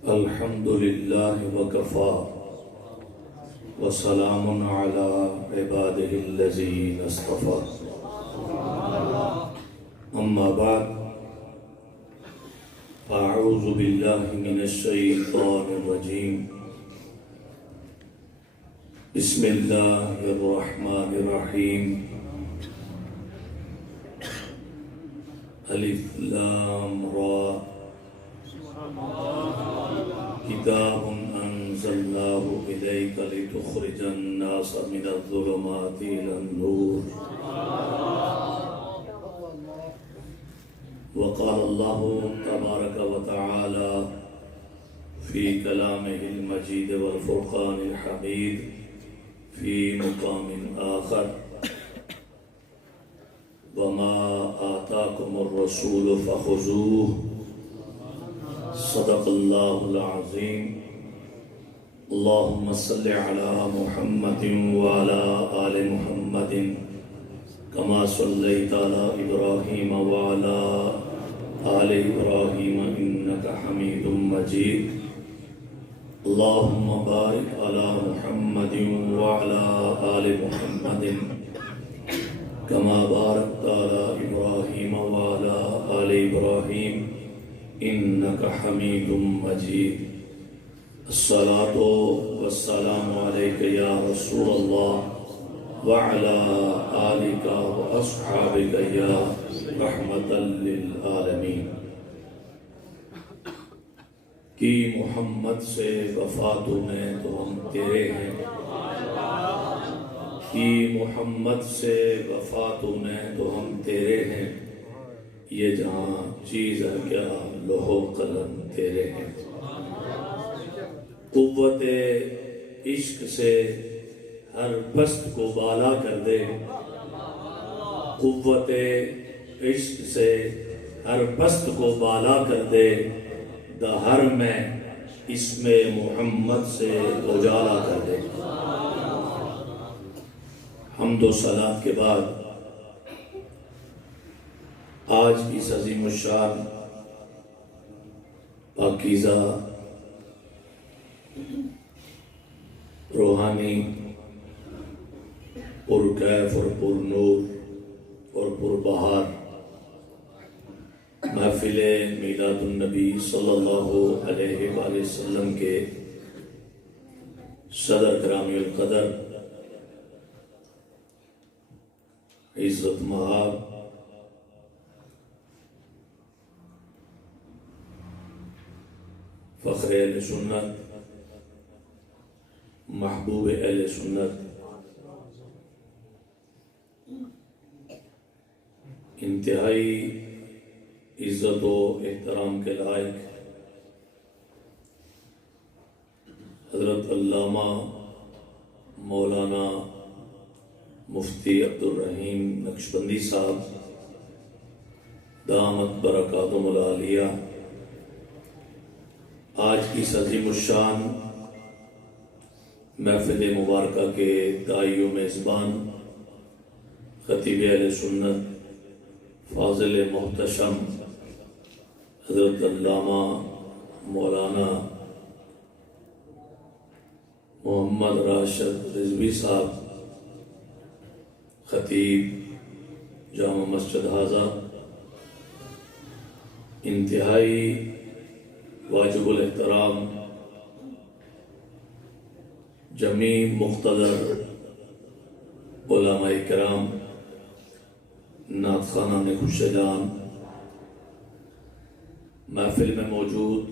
الحمد لله وكفى وسلام على عباده الذين اصطفى أما بعد أعوذ بالله من الشيطان الرجيم بسم الله الرحمن الرحيم الف لام را کتاب انزلناه الیک لتخرج الناس من الظلمات الى النور وقال الله تبارك وتعالى في كلامه المجيد والفرقان الحميد في مقام آخر وما آتاكم الرسول فخذوه صدق الله العظيم اللهم صل على محمد وعلى آل محمد كما صليت على إبراهيم وعلى آل إبراهيم إنك حميد مجيد اللهم بارك على محمد وعلى آل محمد كما باركت على إبراهيم وعلى آل إبراهيم إنك حميد مجيد الصلاة والسلام عليك يا رسول الله وعلى آلك وأصحابك يا رحمة للعالمين کہ محمد سے وفاتوں میں تو ہم تیرے ہیں کہ محمد سے وفاتوں میں تو ہم تیرے ہیں یہ جہاں چیز ہے کیا لوح و قلم تیرے ہیں قوت عشق سے ہر پست کو بالا کر دے قوت عشق سے ہر پست کو بالا کر دے دہر میں اسم محمد سے اجالا کر دے حمد و صلات کے بعد آج اس عظیم الشان پاکیزہ روحانی پرکیف اور پر نور اور پر بہار محفل میلاد النبی صلی اللہ علیہ وآلہ وسلم کے صدر گرامی القدر عزت مآب فخر اہل سنت محبوب اہل سنت انتہائی عزت و احترام کے لائق حضرت علامہ مولانا مفتی عبدالرحیم نقشبندی صاحب دامت برکاتہم العالیہ آج کی عظیم الشان محفل مبارکہ کے داعی و میزبان خطیب اہل سنت فاضل محتشم حضرت علامہ مولانا محمد راشد رضوی صاحب خطیب جامع مسجد حاضہ انتہائی واجب الاحترام جمیع مقتدر علماء کرام نعت خوانان خوش جان محفل میں موجود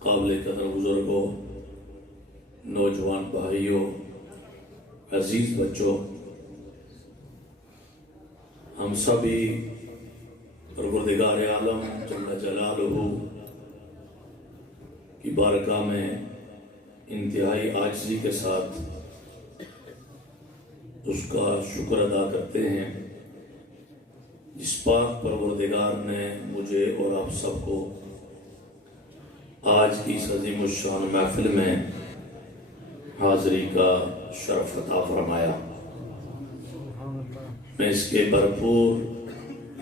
قابل قدر بزرگوں نوجوان بھائیوں عزیز بچوں ہم سبھی پروردگار عالم جل جلالہ کی بارگاہ میں انتہائی عاجزی کے ساتھ اس کا شکر ادا کرتے ہیں جس پاک پروردگار نے مجھے اور آپ سب کو آج کی عظیم الشان محفل میں حاضری کا شرف عطا فرمایا میں اس کے بھرپور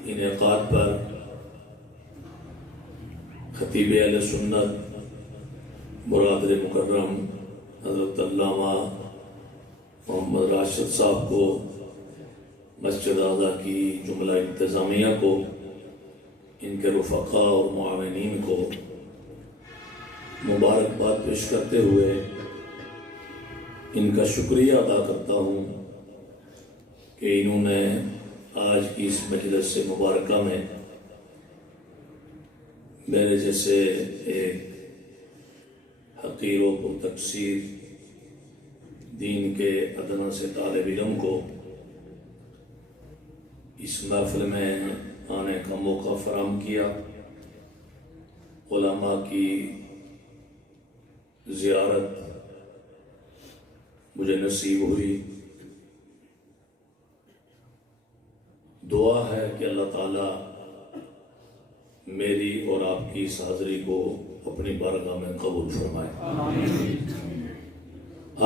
انعقاد پر خطیب اہل سنت برادر مکرم حضرت علامہ محمد راشد صاحب کو، مسجد اعلیٰ کی جملہ انتظامیہ کو، ان کے رفقاء اور معاونین کو مبارکباد پیش کرتے ہوئے ان کا شکریہ ادا کرتا ہوں کہ انہوں نے آج کی اس مجلس سے مبارکہ میں میرے جیسے ایک حقیر و پرتقصیر دین کے ادنا سے طالب علم کو اس محفل میں آنے کا موقع فراہم کیا، علماء کی زیارت مجھے نصیب ہوئی۔ دعا ہے کہ اللہ تعالیٰ میری اور آپ کی اس حاضری کو اپنی بارگاہ میں قبول فرمائے۔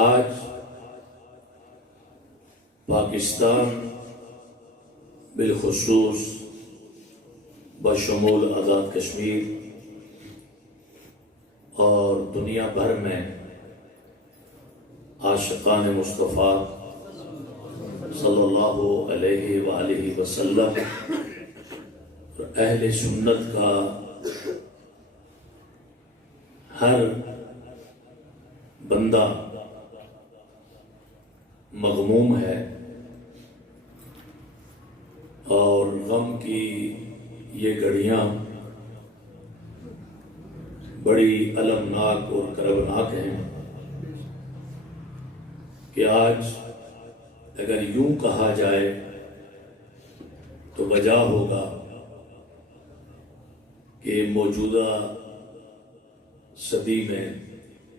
آج پاکستان بالخصوص بشمول آزاد کشمیر اور دنیا بھر میں عاشقان مصطفیٰ صلی اللہ علیہ وآلہ وسلم اور اہل سنت کا ہر بندہ مغموم ہے اور غم کی یہ گھڑیاں بڑی المناک اور کربناک ہیں کہ آج اگر یوں کہا جائے تو وجہ ہوگا کہ موجودہ صدی میں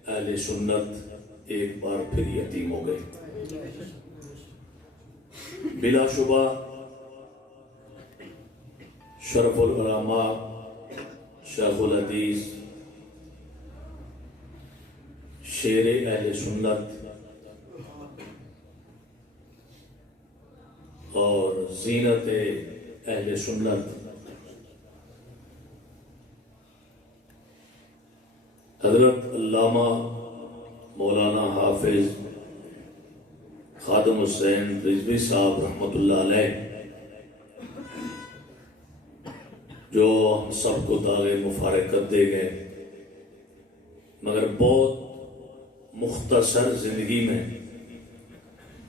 اہل سنت ایک بار پھر یتیم ہو گئے۔ بلا شبہ شرف العلماء شیخ الحدیث شیر اہل سنت اور زینت اہل سنت حضرت علامہ مولانا حافظ خادم حسین رضوی صاحب رحمۃ اللہ علیہ، جو ہم سب کو داغ مفارقت دے گئے، مگر بہت مختصر زندگی میں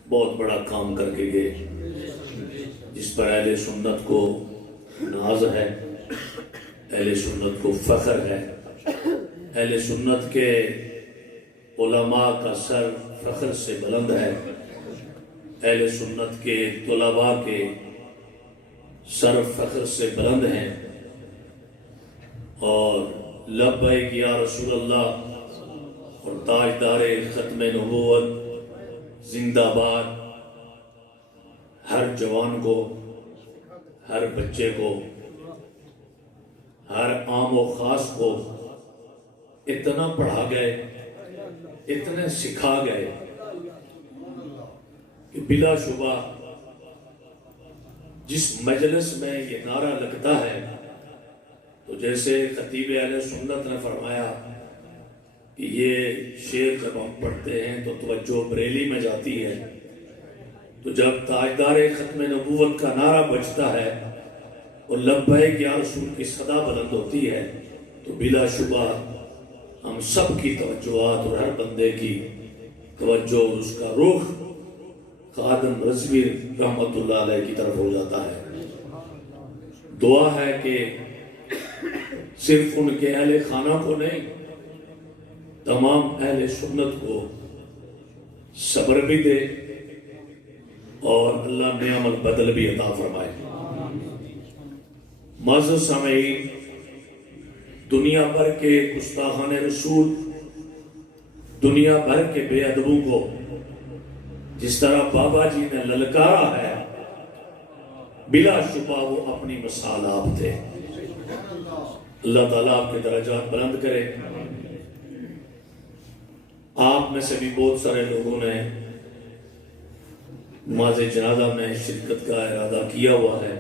بہت بڑا کام کر کے گئے، جس پر اہل سنت کو ناز ہے، اہل سنت کو فخر ہے، اہل سنت کے علماء کا سر فخر سے بلند ہے، اہل سنت کے طلباء کے سر فخر سے بلند ہیں، اور لبیک یا رسول اللہ اور تاجدار ختم نبوت زندہ باد ہر جوان کو، ہر بچے کو، ہر عام و خاص کو اتنا پڑھا گئے، اتنے سکھا گئے کہ بلا شبہ جس مجلس میں یہ نعرہ لگتا ہے تو جیسے خطیب اہل سنت نے فرمایا کہ یہ شعر جب ہم پڑھتے ہیں تو توجہ بریلی میں جاتی ہے، تو جب تاجدار ختم نبوت کا نعرہ بجتا ہے اور لبیک یا رسول کی صدا بلند ہوتی ہے تو بلا شبہ ہم سب کی توجہات اور ہر بندے کی توجہ اور اس کا رخ خادم رضوی رحمت اللہ علیہ کی طرف ہو جاتا ہے۔ دعا ہے کہ صرف ان کے اہل خانہ کو نہیں، تمام اہل سنت کو صبر بھی دے اور اللہ نعم البدل بھی عطا فرمائے۔ معزز سامعین، دنیا بھر کے گستاخان رسول، دنیا بھر کے بے ادبوں کو جس طرح بابا جی نے للکارا ہے، بلا شبہ وہ اپنی مثال آپ تھے۔ اللہ تعالیٰ آپ کے درجات بلند کرے۔ آپ میں سے بھی بہت سارے لوگوں نے نماز جنازہ میں شرکت کا ارادہ کیا ہوا ہے،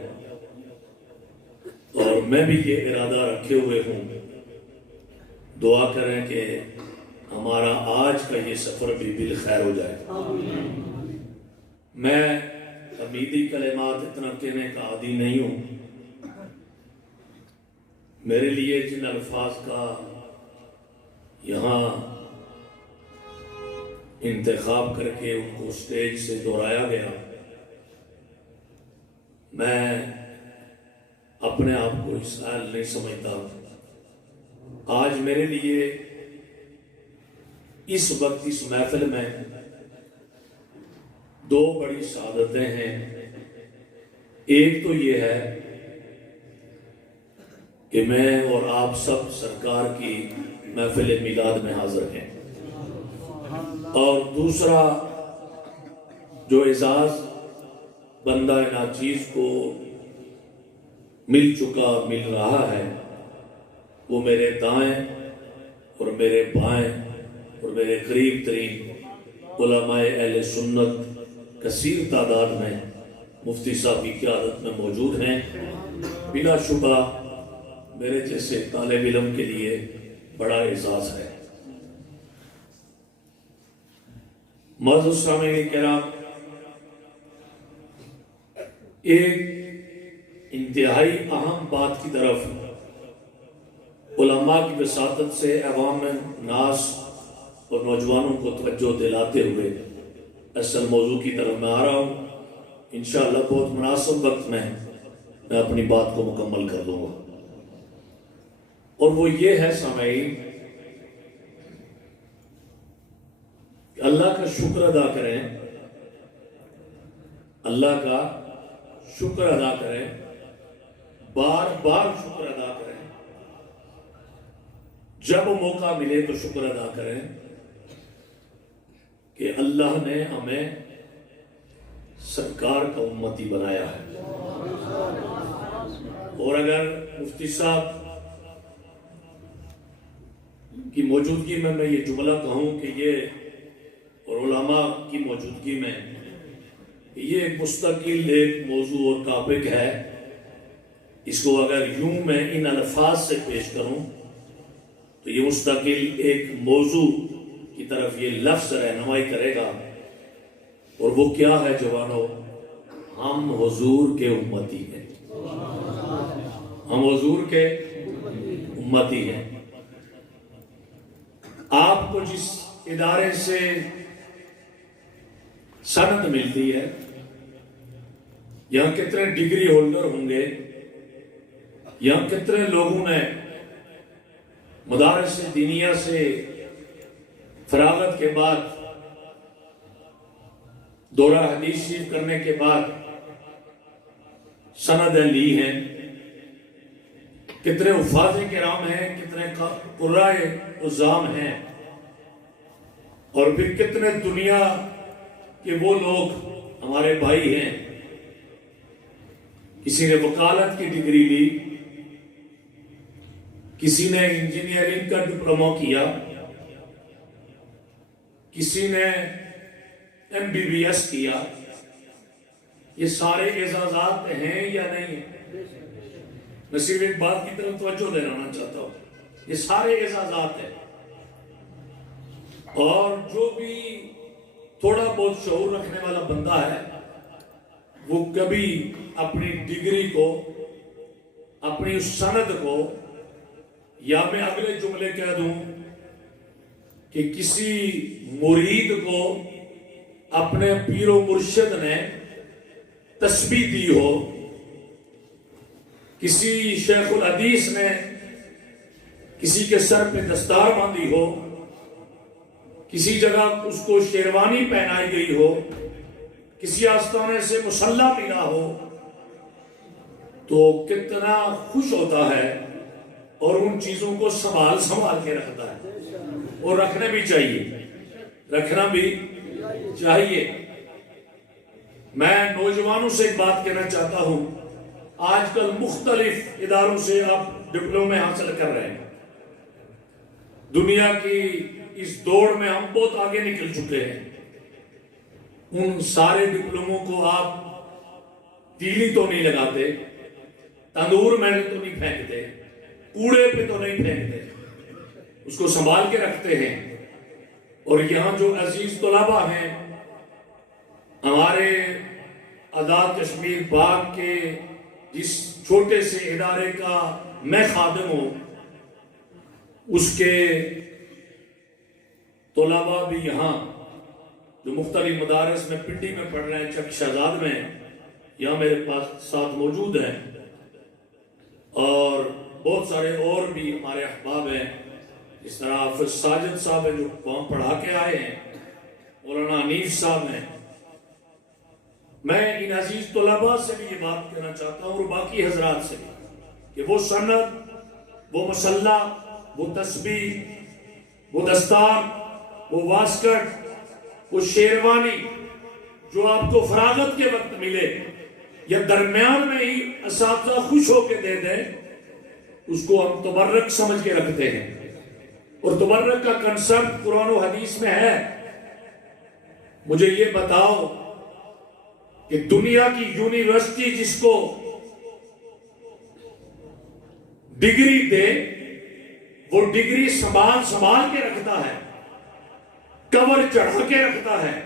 اور میں بھی یہ ارادہ رکھے ہوئے ہوں۔ دعا کریں کہ ہمارا آج کا یہ سفر بھی بالخیر ہو جائے. میں حمیدی کلمات اتنا کہنے کا عادی نہیں ہوں. میرے لیے جن الفاظ کا یہاں انتخاب کر کے ان کو سٹیج سے دہرایا گیا، میں اپنے آپ کو اس قائل نہیں سمجھتا. آج میرے لیے اس وقت اس محفل میں دو بڑی سعادتیں ہیں. ایک تو یہ ہے کہ میں اور آپ سب سرکار کی محفل میلاد میں حاضر ہیں، اور دوسرا جو اعزاز بندہ ناچیز کو مل چکا مل رہا ہے وہ میرے دائیں اور میرے بائیں اور میرے قریب ترین علماء اہل سنت کثیر تعداد میں مفتی صاحب کی قیادت میں موجود ہیں. بلا شبہ میرے جیسے طالب علم کے لیے بڑا اعزاز ہے. معزز سامعین کرام، ایک انتہائی اہم بات کی طرف علماء کی وساطت سے عوام ناس اور نوجوانوں کو توجہ دلاتے ہوئے اصل موضوع کی طرف میں آ رہا ہوں. انشاءاللہ بہت مناسب وقت میں اپنی بات کو مکمل کر دوں گا، اور وہ یہ ہے سامعین کہ اللہ کا شکر ادا کریں، اللہ کا شکر ادا کریں، بار بار شکر ادا کریں. جب موقع ملے تو شکر ادا کریں کہ اللہ نے ہمیں سرکار کا امتی بنایا ہے. اور اگر مفتی صاحب کی موجودگی میں یہ جملہ کہوں کہ یہ اور علماء کی موجودگی میں یہ ایک مستقل ایک موضوع اور ٹاپک ہے، اس کو اگر یوں میں ان الفاظ سے پیش کروں تو یہ مستقل ایک موضوع کی طرف یہ لفظ رہنمائی کرے گا، اور وہ کیا ہے جوانوں؟ ہم حضور کے امتی ہیں. ہم حضور کے امتی ہیں. آپ کو جس ادارے سے سند ملتی ہے، یہاں کتنے ڈگری ہولڈر ہوں گے، یہاں کتنے لوگوں نے مدارس دینیہ سے فراغت کے بعد دورہ حدیث شریف کرنے کے بعد سندیں لی ہیں، کتنے حفاظ کرام ہیں، کتنے قرائے عظام ہیں، اور پھر کتنے دنیا کے وہ لوگ ہمارے بھائی ہیں. کسی نے وکالت کی ڈگری لی، کسی نے انجینئرنگ کا ڈپلومہ کیا، کسی نے MBBS کیا. یہ سارے اعزازات ہیں یا نہیں ہیں؟ میں صرف ایک بات کی طرف توجہ دلانا چاہتا ہوں، یہ سارے اعزازات ہیں. اور جو بھی تھوڑا بہت شعور رکھنے والا بندہ ہے وہ کبھی اپنی ڈگری کو، اپنی اس سند کو، یا میں اگلے جملے کہہ دوں کہ کسی مرید کو اپنے پیر و مرشد نے تسبیح دی ہو، کسی شیخ الحدیث نے کسی کے سر پہ دستار باندھی ہو، کسی جگہ اس کو شیروانی پہنائی گئی ہو، کسی آستانے سے مسلح ملا ہو، تو کتنا خوش ہوتا ہے اور ان چیزوں کو سنبھال کے رکھتا ہے. اور رکھنا بھی چاہیے، رکھنا بھی چاہیے. میں نوجوانوں سے ایک بات کہنا چاہتا ہوں، آج کل مختلف اداروں سے آپ ڈپلومے حاصل کر رہے ہیں. دنیا کی اس دوڑ میں ہم بہت آگے نکل چکے ہیں. ان سارے ڈپلوموں کو آپ تیلی تو نہیں لگاتے، تندور میں تو نہیں پھینکتے، کوڑے پہ تو نہیں پھینکتے، اس کو سنبھال کے رکھتے ہیں. اور یہاں جو عزیز طلباء ہیں ہمارے آزاد کشمیر باغ کے جس چھوٹے سے ادارے کا میں خادم ہوں، اس کے طلباء بھی یہاں جو مختلف مدارس میں پنڈی میں پڑھ رہے ہیں، چک شہزاد میں، یہاں میرے پاس ساتھ موجود ہیں، اور بہت سارے اور بھی ہمارے احباب ہیں، اس طرح حافظ ساجد صاحب ہیں جو وہاں پڑھا کے آئے ہیں، مولانا حنیف صاحب ہیں۔ میں ان عزیز طلباء سے بھی یہ بات کہنا چاہتا ہوں اور باقی حضرات سے بھی کہ وہ سند، وہ مسلح، وہ تسبیح، وہ دستار، وہ واسکٹ، وہ شیروانی جو آپ کو فراغت کے وقت ملے یا درمیان میں ہی اساتذہ خوش ہو کے دے دیں، اس کو ہم تبرک سمجھ کے رکھتے ہیں، اور تبرک کا کنسپٹ قرآن و حدیث میں ہے۔ مجھے یہ بتاؤ کہ دنیا کی یونیورسٹی جس کو ڈگری دے، وہ ڈگری سنبھال کے رکھتا ہے، کور چڑھا کے رکھتا ہے،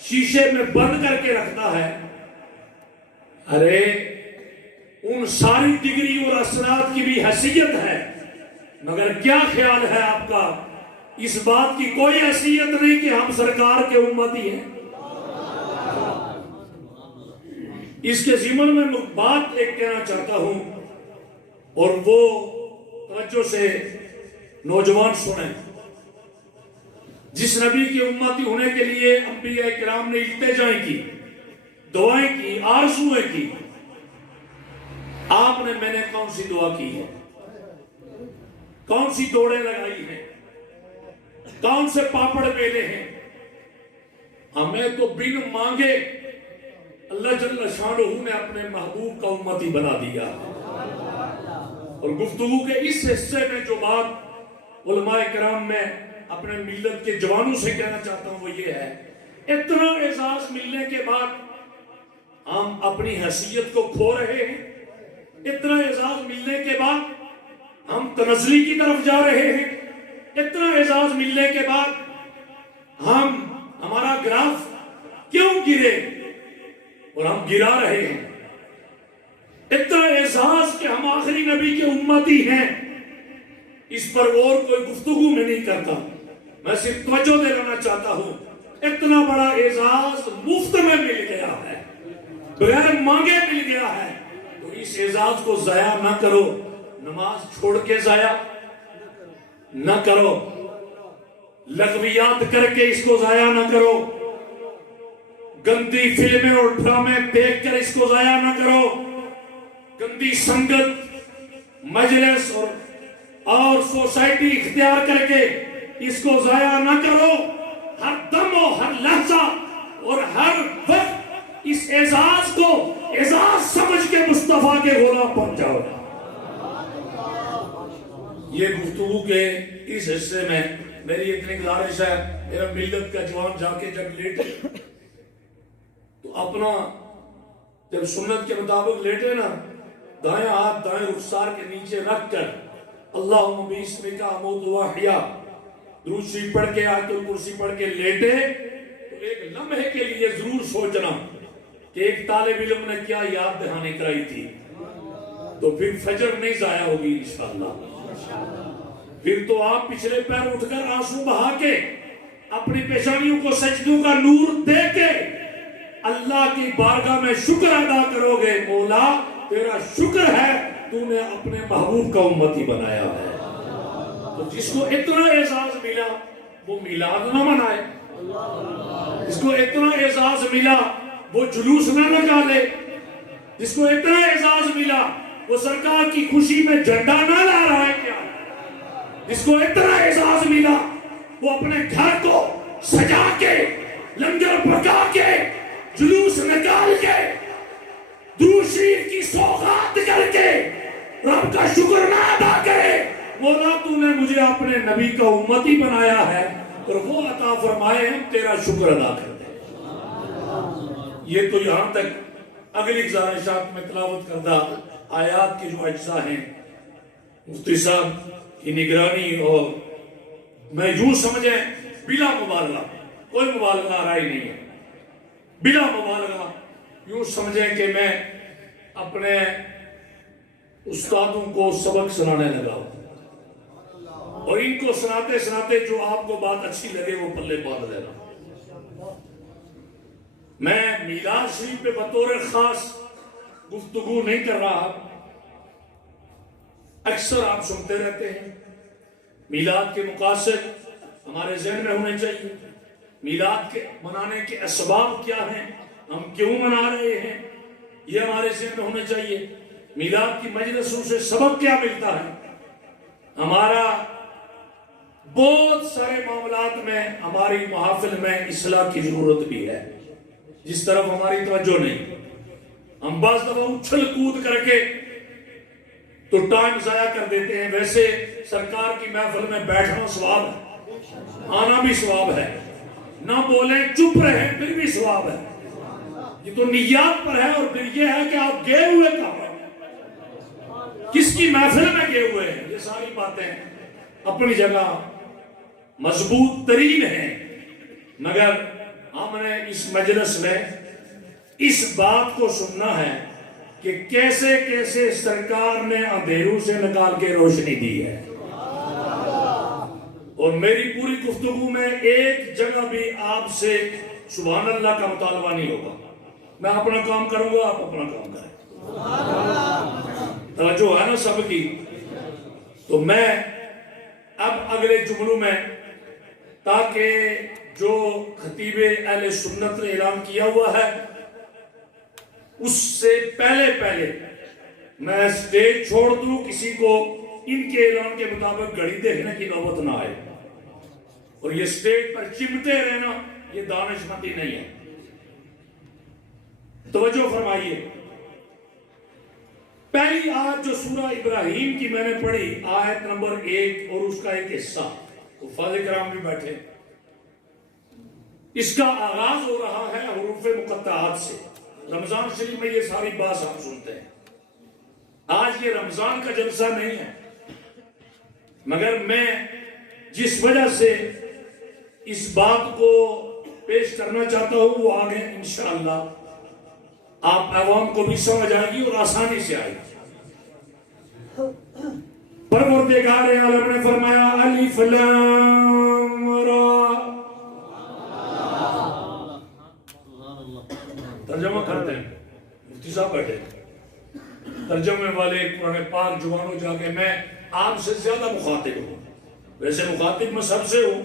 شیشے میں بند کر کے رکھتا ہے۔ ارے ان ساری ڈگری اور اسناد کی بھی حیثیت ہے، مگر کیا خیال ہے آپ کا؟ اس بات کی کوئی حیثیت نہیں کہ ہم سرکار کے امتی ہیں۔ اس کے ضمن میں بات ایک کہنا چاہتا ہوں، اور وہ توجہ سے نوجوان سنیں۔ جس نبی کے امتی ہونے کے لیے انبیاء کرام نے التجائیں کی، دعائیں کی، آرزویں کی، آپ نے میں نے کون سی دعا کی ہے؟ کون سی دوڑیں لگائی ہیں؟ کون سے پاپڑ بیلے ہیں؟ ہمیں تو بن مانگے اللہ جل شانہ نے اپنے محبوب کا امتی بنا دیا۔ اور گفتگو کے اس حصے میں جو بات علماء کرام میں اپنے ملت کے جوانوں سے کہنا چاہتا ہوں وہ یہ ہے، اتنا اعزاز ملنے کے بعد ہم اپنی حیثیت کو کھو رہے ہیں، اتنا اعزاز ملنے کے بعد ہم تنزلی کی طرف جا رہے ہیں، اتنا اعزاز ملنے کے بعد ہمارا گراف کیوں گرے اور ہم گرا رہے ہیں؟ اتنا اعزاز کہ ہم آخری نبی کے امتی ہیں، اس پر اور کوئی گفتگو میں نہیں کرتا، میں صرف توجہ دلانا چاہتا ہوں۔ اتنا بڑا اعزاز مفت میں مل گیا ہے، بغیر مانگے مل گیا ہے، تو اس اعزاز کو ضائع نہ کرو۔ نماز چھوڑ کے ضائع نہ کرو، لغویات کر کے اس کو ضائع نہ کرو، گندی فلمیں اور ڈرامے دیکھ کر اس کو ضائع نہ کرو، گندی سنگت، مجلس اور سوسائٹی اختیار کر کے اس کو ضائع نہ کرو۔ ہر دم و ہر لحظہ اور ہر وقت اس اعزاز کو اعزاز سمجھ کے مصطفیٰ کے غلام بن جاؤ۔ یہ گفتگو کے اس حصے میں میری اتنی گزارش ہے، میرا ملت کا جوان جا کے جب لیٹے تو اپنا جب سنت کے مطابق لیٹے نا، دائیں ہاتھ دائیں رخسار کے نیچے رکھ کر اللہم باسمک اموت واحیا درود شریف پڑھ کے آیت الکرسی پڑھ کے لیٹے تو ایک لمحے کے لیے ضرور سوچنا کہ ایک طالب علم نے کیا یاد دہانی کرائی تھی، تو پھر فجر نہیں ضائع ہوگی انشاءاللہ۔ پھر تو آپ پچھلے پیر اٹھ کر آنسو بہا کے اپنی پیشانیوں کو سجدوں کا نور دے کے اللہ کی بارگاہ میں شکر ادا کرو گے، مولا تیرا شکر ہے تو نے اپنے محبوب کا امتی بنایا ہے۔ تو جس کو اتنا اعزاز ملا وہ میلاد نہ منائے، جس کو اتنا اعزاز ملا وہ جلوس نہ نکالے، جس کو اتنا اعزاز ملا وہ سرکار کی خوشی میں جھنڈا نہ لا رہا ہے کیا؟ جس کو اتنا اعزاز ملا وہ اپنے گھر کو سجا کے، لنگر پکا کے، جلوس نکال کے، درود شریف کی سوغات کر کے رب کا شکر نہ ادا کرے، مولا تو نے مجھے اپنے نبی کا امتی بنایا ہے اور وہ عطا فرمائے ہم تیرا شکر ادا کرتے ہیں۔ یہ تو یہاں تک اگلی گزارشات میں تلاوت کردہ آیات کے جو اجزاء ہیں، مفتی صاحب کی نگرانی، اور میں یوں سمجھیں بلا مبالغہ، کوئی مبالغہ آ رہا ہی نہیں ہے، بلا مبالغہ یوں سمجھیں کہ میں اپنے استادوں کو سبق سنانے لگا ہوں، اور ان کو سناتے سناتے جو آپ کو بات اچھی لگے وہ پلے باندھ لینا۔ میں میلاد شریف پہ بطور خاص گفتگو نہیں کر رہا، اکثر آپ سنتے رہتے ہیں میلاد کے مقاصد ہمارے ذہن میں ہونے چاہیے، میلاد کے منانے کے اسباب کیا ہیں، ہم کیوں منا رہے ہیں، یہ ہمارے ذہن میں ہونے چاہیے، میلاد کی مجلسوں سے سبق کیا ملتا ہے۔ ہمارا بہت سارے معاملات میں ہماری محافل میں اصلاح کی ضرورت بھی ہے، جس طرف ہماری توجہ نہیں، ہم بعض دفعہ اچھل کود کر کے تو ٹائم ضائع کر دیتے ہیں۔ ویسے سرکار کی محفل میں بیٹھنا ثواب ہے، آنا بھی ثواب ہے، نہ بولیں چپ رہیں پھر بھی ثواب ہے، یہ تو نیات پر ہے، اور پھر یہ ہے کہ آپ گئے ہوئے کہاں، کس کی محفل میں گئے ہوئے ہیں۔ یہ ساری باتیں اپنی جگہ مضبوط ترین ہیں، مگر ہم نے اس مجلس میں اس بات کو سننا ہے کہ کیسے کیسے سرکار نے اندھیروں سے نکال کے روشنی دی ہے، اور میری پوری گفتگو میں ایک جگہ بھی آپ سے سبحان اللہ کا مطالبہ نہیں ہوگا، میں اپنا کام کروں گا، آپ اپنا کام کریں، توجہ ہے نا سب کی۔ تو میں اب اگلے جملوں میں، تاکہ جو خطیب اہل سنت نے اعلان کیا ہوا ہے اس سے پہلے میں سٹیج چھوڑ دوں، کسی کو ان کے اعلان کے مطابق گھڑی دیکھنے کی نوبت نہ آئے، اور یہ سٹیج پر چمٹے رہنا یہ دانشمندی نہیں ہے۔ توجہ فرمائیے، پہلی آیت جو سورہ ابراہیم کی میں نے پڑھی، آیت نمبر 1 اور اس کا ایک حصہ، حفاظ کرام بھی بیٹھے، اس کا آغاز ہو رہا ہے حروف مقطعات سے۔ رمضان شریف میں یہ ساری بات ہم سنتے ہیں، آج یہ رمضان کا جلسہ نہیں ہے، مگر میں جس وجہ سے اس بات کو پیش کرنا چاہتا ہوں وہ آگے انشاءاللہ آپ عوام کو بھی سمجھ آئے گی اور آسانی سے آئے گی۔ پروردگار عالم نے فرمایا الف لام را، ترجمہ کرتے ہیں، مفتی صاحب بیٹھے ترجمے والے قرآن پاک جوانوں جا کے، میں آپ سے زیادہ مخاطب ہوں، ویسے مخاطب میں سب سے ہوں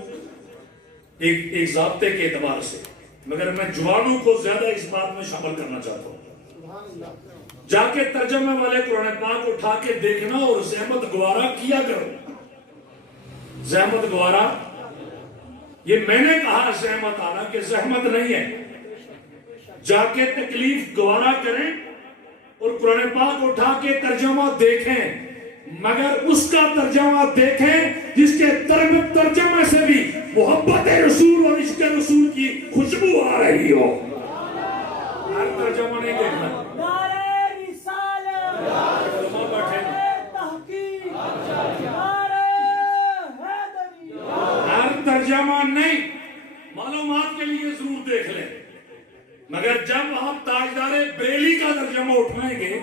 ایک ضابطے کے اعتبار سے، مگر میں جوانوں کو زیادہ اس بات میں شامل کرنا چاہتا ہوں۔ جا کے ترجمے والے قرآن پاک اٹھا کے دیکھنا اور زحمت گوارا کیا کرو، زحمت گوارا، یہ میں نے کہا زحمت آنا کہ زحمت نہیں ہے، جا کے تکلیف گوارا کریں اور قرآن پاک اٹھا کے ترجمہ دیکھیں، مگر اس کا ترجمہ دیکھیں جس کے ترجمے سے بھی محبت رسول اور عشق رسول کی خوشبو آ رہی ہو۔ ہر ترجمہ نہیں دیکھنا، ہر ترجمہ نہیں، معلومات کے لیے ضرور دیکھ لیں، مگر جب آپ تاجدار بریلی کا ترجمہ اٹھائیں گے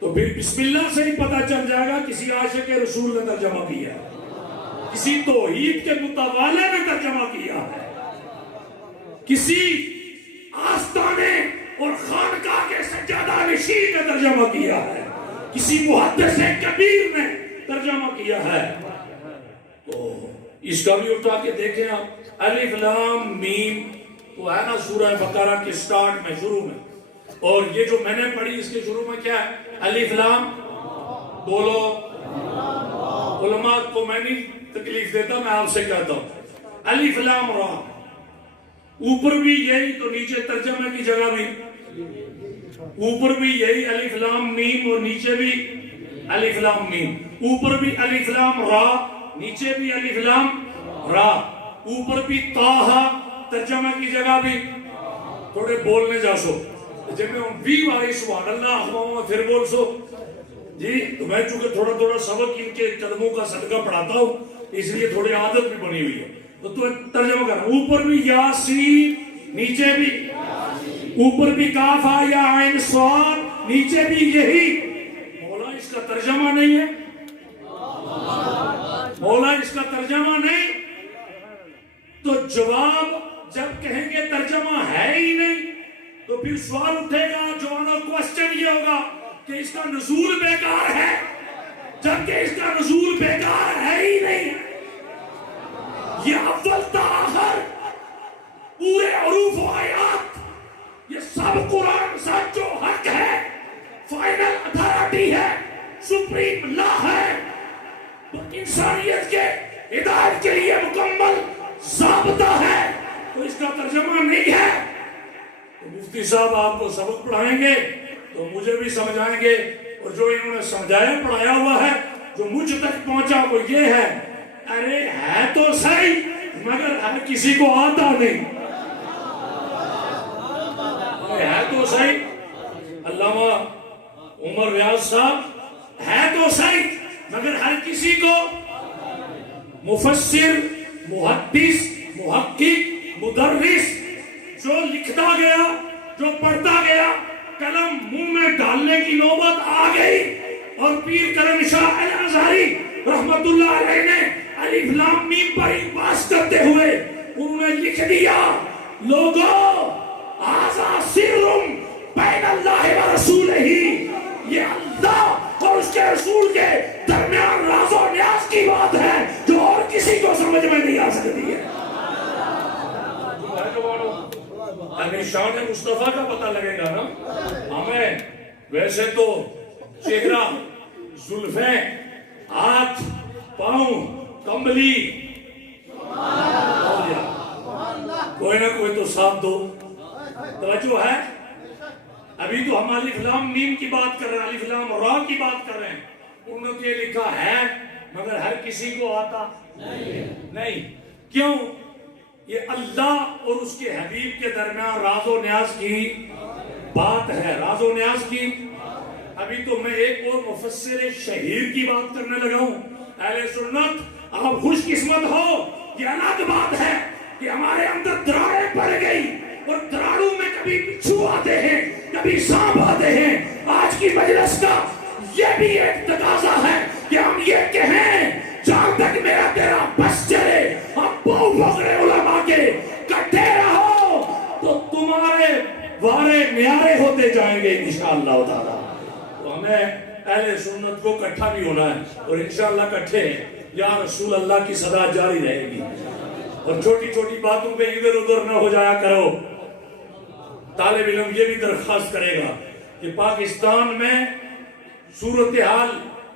تو پھر بسم اللہ سے ہی پتہ چل جائے گا کسی عاشق رسول نے ترجمہ کیا ہے، کسی توحید کے متوالے نے ترجمہ کیا ہے، کسی آستانے اور خانقاہ کے سجادہ نشین نے ترجمہ کیا ہے، کسی محدث کبیر نے ترجمہ کیا ہے۔ تو اس کا بھی اٹھا کے دیکھیں آپ، الف لام میم وہ ہے نا سورہ بقرہ کے سٹارٹ میں، شروع میں، اور یہ جو میں نے پڑھی اس کے شروع میں کیا ہے، الف لام، بولو، علماء کو میں نہیں تکلیف دیتا، میں آپ سے کہتا ہوں الف لام را، اوپر بھی یہی تو نیچے ترجمے کی جگہ بھی، اوپر بھی یہی الف لام میم اور نیچے بھی الف لام میم، اوپر بھی الف لام را، نیچے بھی الف لام را، اوپر بھی تاہا، ترجمہ کی جگہ بھی، تھوڑے بولنے جا سو جب میں بھی باری سبحان اللہ اخواہوں میں پھر بول سو جی، تو میں چونکہ تھوڑا تھوڑا سبق ان کے قدموں کا صدقہ پڑھاتا ہوں اس لیے تھوڑی عادت بھی بنی ہوئی ہے، تو ترجمہ کرنا، اوپر بھی یاسین، نیچے بھی، اوپر بھی کاف ہا یا عین صاد، نیچے بھی یہی۔ مولا اس کا ترجمہ نہیں ہے، مولا اس کا ترجمہ نہیں، تو جواب جب کہیں گے ترجمہ ہے ہی نہیں تو پھر سوال اٹھے گا جوانوں، کوسچن یہ ہوگا کہ اس کا نزول بیکار ہے، جبکہ اس کا نزول بیکار ہے ہی نہیں۔ یہ اول تا آخر پورے حروف و آیات، یہ سب قرآن سچ و حق ہے، فائنل اتھارٹی ہے، سپریم لا ہے، انسانیت کے ہدایت کے لیے مکمل ضابطہ ہے، تو اس کا ترجمہ نہیں ہے۔ تو مفتی صاحب آپ کو سبق پڑھائیں گے تو مجھے بھی سمجھائیں گے، اور جو انہوں نے سمجھایا پڑھایا ہوا ہے جو مجھ تک پہنچا وہ یہ ہے، ارے ہے تو صحیح مگر ہر کسی کو آتا نہیں، ہے تو صحیح۔ علامہ عمر ریاض صاحب، ہے تو صحیح مگر ہر کسی کو، مفسر، محدث، محقق، مدرس، جو لکھتا گیا، جو پڑھتا گیا، قلم منہ میں ڈالنے کی نوبت آ گئی، اور پیر کرم شاہ الازہری رحمت اللہ علیہ نے الف لام میم پر اقباس کرتے ہوئے انہوں نے لکھ دیا، لوگو ھذا سر بین اللہ و رسولہ، یہ اللہ اور اس کے رسول کے درمیان راز و نیاز کی بات ہے جو اور کسی کو سمجھ میں نہیں آ سکتی ہے۔ ابھی شان مصطفیٰ کا پتہ لگے گا نا ہمیں، ویسے تو چہرہ، زلفیں، ہاتھ، پاؤں، کمبلی، کوئی نہ کوئی تو ساتھ دو، توجہ ہے۔ ابھی تو ہم الف لام میم کی بات کر رہے ہیں، الف لام را کی بات کر رہے ہیں، انہوں نے یہ لکھا ہے مگر ہر کسی کو آتا نہیں۔ کیوں؟ یہ اللہ اور اس کے حبیب کے درمیان راز و نیاز کی بات ہے، راز و نیاز کی۔ ابھی تو میں ایک اور مفسر شہیر کی بات کرنے لگا ہوں۔ اہل سنت آپ خوش قسمت ہو، یہ الگ بات ہے کہ ہمارے اندر دراڑیں پڑ گئی، اور دراڑوں میں کبھی بچھو آتے ہیں، کبھی سانپ آتے ہیں۔ آج کی مجلس کا یہ بھی ایک تقاضا ہے کہ ہم یہ کہیں، جہاں تک میرا تیرا بس چلے، ہم پاؤں پکڑے علماء کے کٹھے رہو تو تمہارے وارے نیارے ہوتے جائیں گے انشاءاللہ تعالی۔ تو ہمیں اہل سنت کو کٹھا بھی ہونا ہے، اور انشاءاللہ کٹھے یا رسول اللہ کی صدا جاری رہے گی، اور چھوٹی چھوٹی باتوں پہ ادھر ادھر نہ ہو جایا کرو۔ طالب علم یہ بھی درخواست کرے گا کہ پاکستان میں صورتحال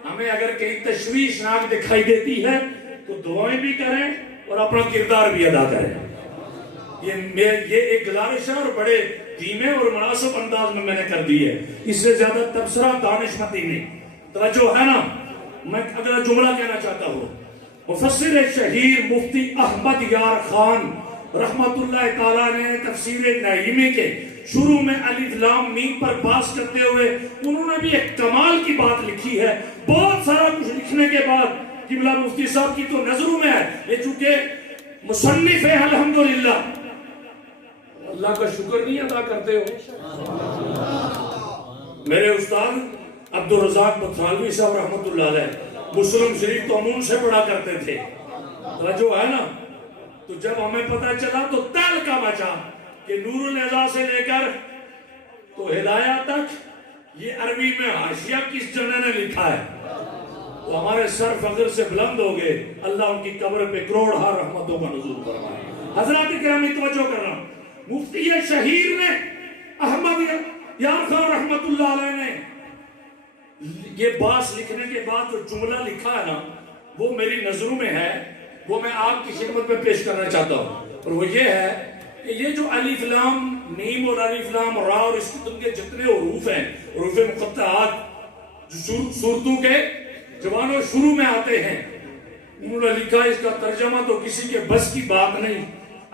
ہمیں اگر کہیں تشویشناک دکھائی دیتی ہے تو دعائیں بھی کریں اور اپنا کردار بھی ادا کریں۔ یہ ایک گزارش ہے، اور بڑے دھیمے اور مناسب انداز میں نے کر دی ہے، اس سے زیادہ تبصرہ دانشمندی نہیں۔ توجہ ہے نا؟ میں اگلا جملہ کہنا چاہتا ہوں۔ مفسر شہیر مفتی احمد یار خان رحمت اللہ تعالیٰ نے تفسیر نعیمی کے شروع میں الف لام میم پر باس کرتے ہوئے انہوں نے بھی ایک کمال کی بات لکھی ہے۔ بہت سارا کچھ لکھنے کے بعد قبلہ مفتی صاحب کی تو نظروں میں ہے، یہ چونکہ مصنف ہے الحمدللہ۔ اللہ کا شکر نہیں ادا کرتے ہو؟ میرے استاد عبدالرزاق بطالوی صاحب رحمت اللہ علیہ مسلم شریف تو امون سے پڑھا کرتے تھے، توجہ ہے نا؟ تو جب ہمیں پتہ چلا تو تل کا بچا کہ نور النظا سے لے کر تو ہدایہ تک یہ عربی میں حاشیہ کس جنے نے لکھا ہے، تو ہمارے سر فخر سے بلند ہو گئے۔ اللہ ان کی قبر پہ کروڑ ہا رحمتوں کا نزول فرمائے۔ حضرات کرام توجہ کر رہا ہوں، مفتی شہیر نے احمد یار خان رحمت اللہ علیہ نے یہ باس لکھنے کے بعد جو جملہ لکھا ہے نا وہ میری نظروں میں ہے، وہ میں آپ کی خدمت میں پیش کرنا چاہتا ہوں، اور وہ یہ ہے کہ یہ جو الف لام میم اور الف لام را اور اس قسم کے جتنے حروف ہیں، حروف مقطعات جو سورتوں کے جوانوں شروع میں آتے ہیں، انہوں نے لکھا اس کا ترجمہ تو کسی کے بس کی بات نہیں۔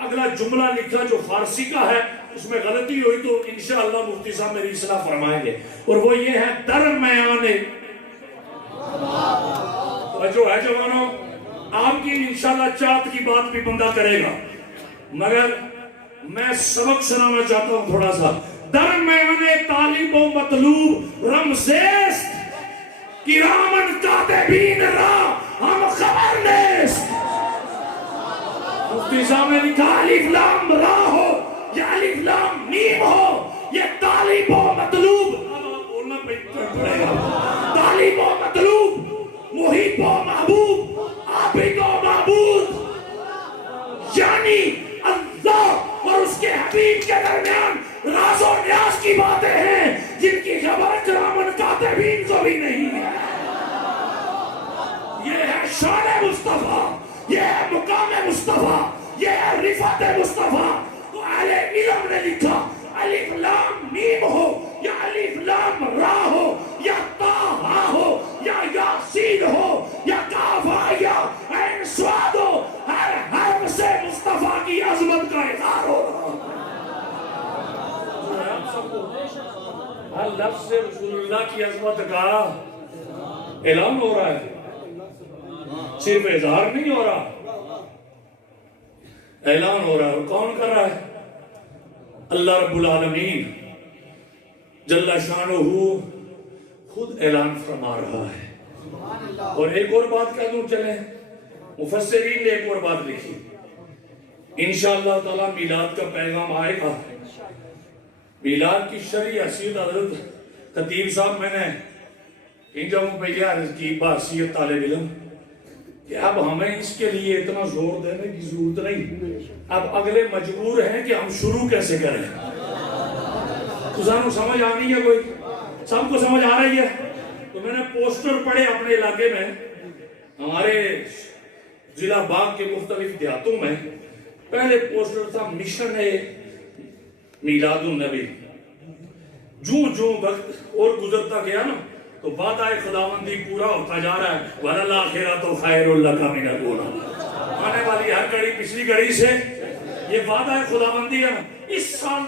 اگلا جملہ لکھا جو فارسی کا ہے، اس میں غلطی ہوئی تو انشاءاللہ مفتی صاحب میری اصلاح فرمائیں گے، اور وہ یہ ہے درمیانے، جو ہے جوانوں آپ کی انشاءاللہ چاہت کی بات بھی بندہ کرے گا، مگر میں سبق سنانا چاہتا ہوں تھوڑا سا. درمیان طالب و مطلوب رمزیست کرامن کاتبین را ہم خبر نیست. مفتی صاحب نے لکھا الف لام را ہو یا الف لام میم ہو، یہ طالب و مطلوب بولنا پڑے گا. طالب و مطلوب، محب و محبوب، عابد و معبود، یعنی اللہ اور اس کے حبیب کے درمیان راز و نیاز کی باتیں ہیں جن کی خبر کرامن کاتبین کو بھی نہیں ہے. یہ ہے شان مصطفیٰ، یہ ہے مقام مصطفیٰ، یہ ہے رفعت مصطفیٰ. تو اہل علم نے لکھا الف لام میم ہو یا الف لام را ہو یا طٰ ہو یا یاسین ہو یا کاف یا عین صاد ہو، ہر حرف سے مصطفیٰ کی عظمت کا اظہار ہو رہا ہے. ہر لفظ سے رسول اللہ کی عظمت کا اعلان ہو رہا ہے، صرف اظہار نہیں ہو رہا، اعلان ہو رہا ہے. اور کون کر رہا ہے؟ اللہ رب العالمین جل شانہ خود اعلان فرما رہا ہے. اور ایک اور بات کہہ دوں، چلیں مفسرین نے ایک اور بات لکھی، انشاءاللہ تعالی میلاد کا پیغام آئے گا. میلاد کی شرعی حیثیت حضرت خطیب صاحب میں نے ان جگہوں پہ یہ عرض کی بحیثیت طالب علم کہ اب ہمیں اس کے لیے اتنا زور دینے کی ضرورت نہیں، اب اگلے مجبور ہیں کہ ہم شروع کیسے کریں. تو سانو سمجھ آنی ہے، کوئی سب کو سمجھ آ رہی ہے؟ تو میں نے پوسٹر پڑھے اپنے علاقے میں، ہمارے ضلع باغ کے مختلف دیہاتوں میں. پہلے پوسٹر تھا مشن میلاد النبی. جو وقت اور گزرتا گیا نا تو وعدہ خداوندی پورا ہوتا جا رہا ہے. وَلَلْآخِرَةُ خَيْرٌ لَكَ مِنَ الْأُولَىٰ. آنے والی ہر گھڑی پچھلی گھڑی سے یہ وعدہ خداوندی ہے. اس سال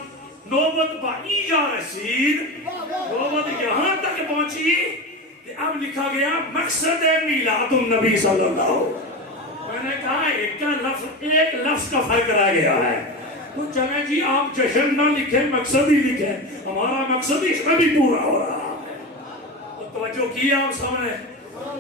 نوبت بائی جا رسید، نوبت یہاں تک پہنچی کہ اب لکھا گیا مقصد میلاد النبی صلی اللہ علیہ وسلم. میں نے کہا ایک لفظ کا فرق رہ گیا ہے. تو چلیں جی آپ جشن نہ لکھیں، مقصد ہی لکھیں، ہمارا مقصد اس میں بھی پورا ہو رہا ہے. توجہ کی آپ سامنے،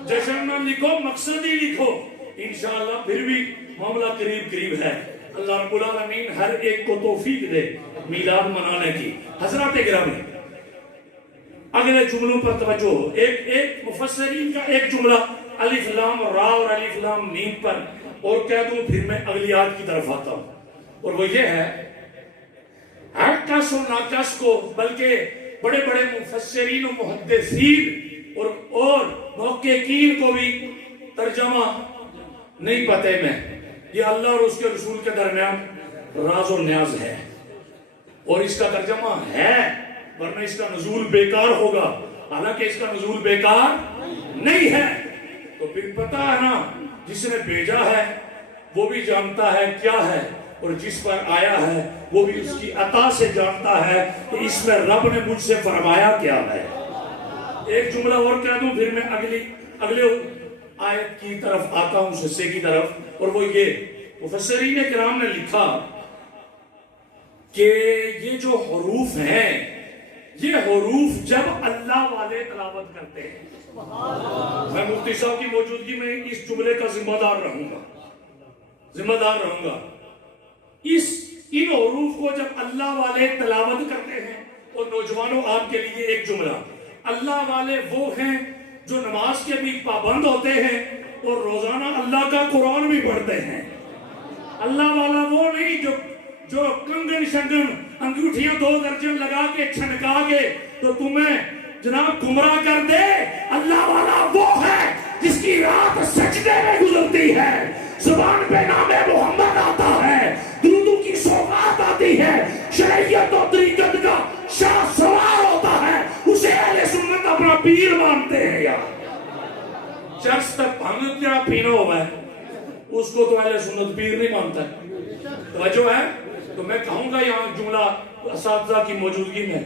جشن نہ لکھو، مقصد ہی لکھو، انشاءاللہ پھر بھی معاملہ قریب ہے. اللہ رب العالمین ہر ایک کو توفیق دے میلاد منانے کی. حضرات گرامی، اگلے جملوں پر توجہ ہو. ایک مفسرین کا ایک جملہ الف لام را اور الف لام میم پر اور کہہ دوں، پھر میں اگلی آیت کی طرف آتا ہوں. اور وہ یہ ہے، ہر کس و ناکس کو، بلکہ بڑے بڑے مفسرین و محدثین اور محققین کو بھی ترجمہ نہیں پتے میں. یہ اللہ اور اس کے رسول کے درمیان راز و نیاز ہے، اور اس کا ترجمہ ہے، ورنہ اس کا نزول بیکار ہوگا. حالانکہ اس کا نزول بیکار نہیں ہے. تو پھر پتا ہے نا، جس نے بھیجا ہے وہ بھی جانتا ہے کیا ہے، اور جس پر آیا ہے وہ بھی اس کی عطا سے جانتا ہے کہ اس میں رب نے مجھ سے فرمایا کیا ہے. ایک جملہ اور کہہ دوں، پھر میں اگلے آیت کی طرف آتا ہوں، حصے کی طرف. اور وہ یہ، مفسرین کرام نے لکھا کہ یہ جو حروف ہیں، یہ حروف جب اللہ والے تلاوت کرتے ہیں، میں مفتی صاحب کی موجودگی میں اس جملے کا ذمہ دار رہوں گا. ان حروف کو جب اللہ والے تلاوت کرتے ہیں، اور نوجوانوں آپ کے لیے ایک جملہ، اللہ والے وہ ہیں جو نماز کے بھی پابند ہوتے ہیں اور روزانہ اللہ کا قرآن بھی پڑھتے ہیں. اللہ والا وہ نہیں جو کنگن شنگن انگوٹھیاں 2 درجن لگا کے چھنکا کے تو تمہیں جناب گمراہ کر دے. اللہ والا وہ ہے جس کی رات سجدے میں گزرتی ہے، زبان پہ نام محمد آتا ہے، درودوں کی سوغات آتی ہے، شریعت و طریقت کا شاہ سوار ہوتا ہے. اسے اہل سنت اپنا پیر مانتے ہیں. یار چرچ تک بھنگ کیا پینا ہوا ہے، اس کو تو اہل سنت پیر نہیں مانتا ہے. توجہ ہے؟ تو میں کہوں گا یہاں جملہ اساتذہ کی موجودگی میں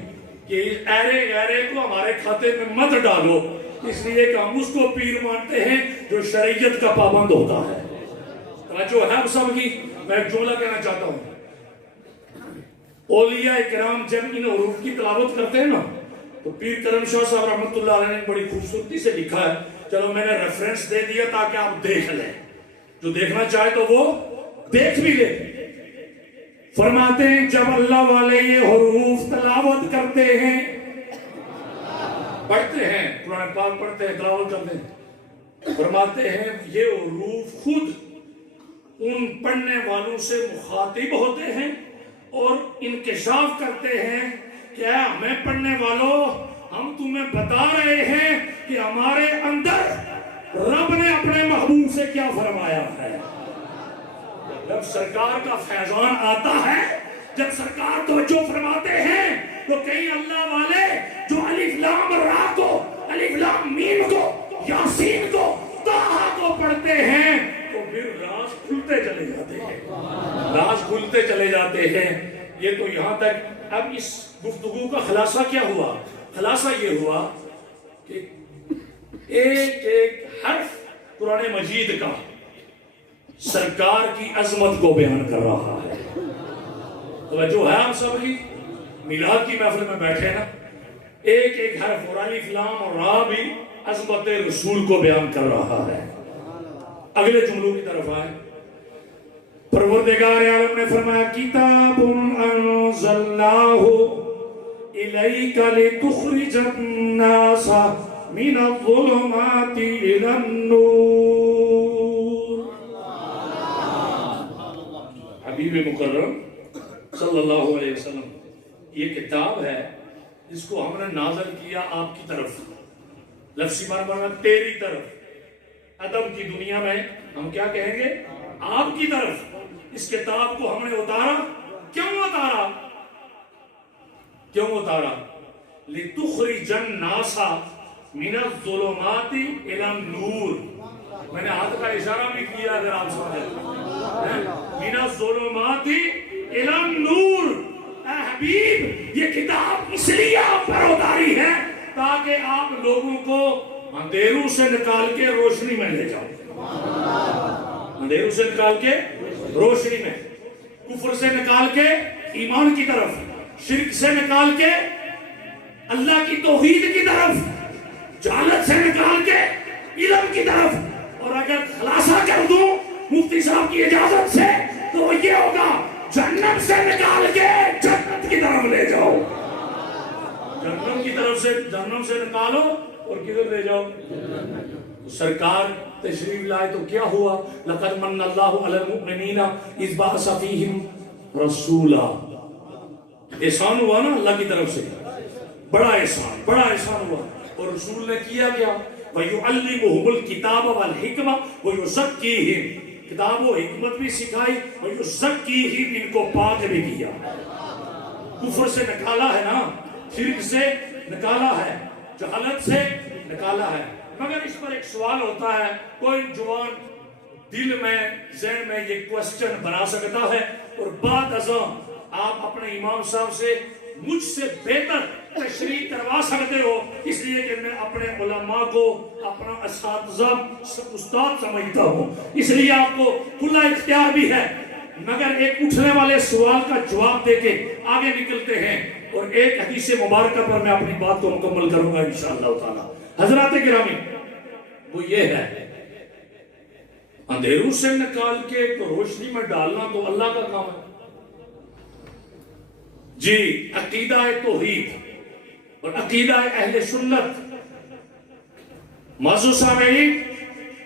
کہ ایرے غیرے کو ہمارے کھاتے میں مت ڈالو. اس لیے کہ ہم اس کو پیر مانتے ہیں جو شریعت کا پابند ہوتا ہے. توجہ ہے سب کی. میں ایک جملہ کہنا چاہتا ہوں. اولیاء کرام جب ان حروف کی تلاوت کرتے ہیں نا تو پیر کرم شاہ صاحب رحمۃ اللہ علیہ نے بڑی خوبصورتی سے لکھا ہے. چلو میں نے ریفرنس دے دیا تاکہ آپ دیکھ لیں, جو دیکھنا چاہے تو وہ دیکھ بھی لے. فرماتے ہیں جب اللہ والے یہ حروف تلاوت کرتے ہیں, پڑھتے ہیں, قرآن پاک پڑھتے ہیں, تلاوت کرتے ہیں, فرماتے ہیں یہ حروف خود ان پڑھنے والوں سے مخاطب ہوتے ہیں اور انکشاف کرتے ہیں کہ اے ہمیں پڑھنے والوں, ہم تمہیں بتا رہے ہیں کہ ہمارے اندر رب نے اپنے محبوب سے کیا فرمایا ہے. جب سرکار کا فیضان آتا ہے, جب سرکار توجہ فرماتے ہیں تو کئی اللہ والے جو الف لام را کو, الف لام میم کو, یاسین کو, طٰہٰ کو پڑھتے ہیں تو پھر راز کھلتے چلے جاتے ہیں, راز کھلتے چلے جاتے ہیں. یہ تو یہاں تک. اب اس گفتگو کا خلاصہ کیا ہوا؟ خلاصہ یہ ہوا کہ ایک ایک حرف قرآن مجید کا سرکار کی عظمت کو بیان کر رہا ہے. توجہ ہے آپ سب کی. میلاد کی محفل میں بیٹھے نا, ایک ایک حرف اور الف لام اور را بھی عظمت رسول کو بیان کر رہا ہے. اگلے جملوں کی طرف آئے. پروردگار عالم نے فرمایا کتاب انزلناہ الیک لتخرج الناس من الظلمات الی النور. حبیب مکرم صلی اللہ علیہ وسلم, یہ کتاب ہے جس کو ہم نے نازل کیا آپ کی طرف. لفظی معنی تیری طرف. ادب کی دنیا میں ہم کیا کہیں گے؟ آپ کی طرف. اس کتاب کو ہم نے اتارا. کیوں اتارا؟ کیوں اتارا؟ لِتُخْرِجَ النَّاسَ مِنَ الظُّلُمَاتِ إِلَى النُّورِ. میں نے ہاتھ کا اشارہ بھی کیا اگر آپ سمجھیں. مِنَ الظُّلُمَاتِ إِلَى النُّورِ. اے حبیب, یہ کتاب اس لیے آپ پر اتاری ہے تاکہ آپ لوگوں کو اندھیروں سے نکال کے روشنی میں لے جاؤ. اندھیروں سے نکال کے روشنی میں, کفر سے نکال کے ایمان کی طرف, شرک سے نکال کے اللہ کی توحید کی طرف, جہالت سے نکال کے علم کی طرف. اور اگر خلاصہ کر دوں مفتی صاحب کی اجازت سے تو یہ ہوگا جہنم سے نکال کے جنت کی طرف لے جاؤ. جہنم کی طرف سے, جہنم سے نکالو اور کدھر لے جاؤ؟ سرکار تشریف لائے تو کیا ہوا؟ لَقَدْ مَنَّ اللَّهُ عَلَى الْمُؤْمِنِينَ إِذْ بَعَثَ فِيهِمْ رَسُولًا. احسان ہوا نا اللہ کی طرف سے, بڑا احسان, بڑا احسان ہوا. اور رسول نے کیا کیا؟ وَيُعَلِّمُهُمُ الْكِتَابَ وَالْحِكْمَةَ وَيُزَكِّيهِمْ. کتاب و حکمت بھی سکھائی, وَيُزَكِّيهِمْ, ان کو پاک بھی کیا. کفر سے نکالا ہے نا, شرک سے نکالا ہے, جہالت سے نکالا ہے. مگر اس پر ایک سوال ہوتا ہے, کوئی جوان دل میں ذہن میں یہ کوسچن بنا سکتا ہے اور بعد ازاں آپ اپنے امام صاحب سے مجھ سے بہتر تشریح کروا سکتے ہو, اس لیے کہ میں اپنے علماء کو اپنا اساتذہ استاد سمجھتا ہوں, اس لیے آپ کو کھلا اختیار بھی ہے. مگر ایک اٹھنے والے سوال کا جواب دے کے آگے نکلتے ہیں اور ایک حدیث مبارکہ پر میں اپنی بات کو مکمل کروں گا انشاءاللہ تعالی. حضرات گرامی, وہ یہ ہے اندھیروں سے نکال کے تو روشنی میں ڈالنا تو اللہ کا کام ہے. جی, عقیدہ توحید اور عقیدہ اہل سنت. معزز سامعین,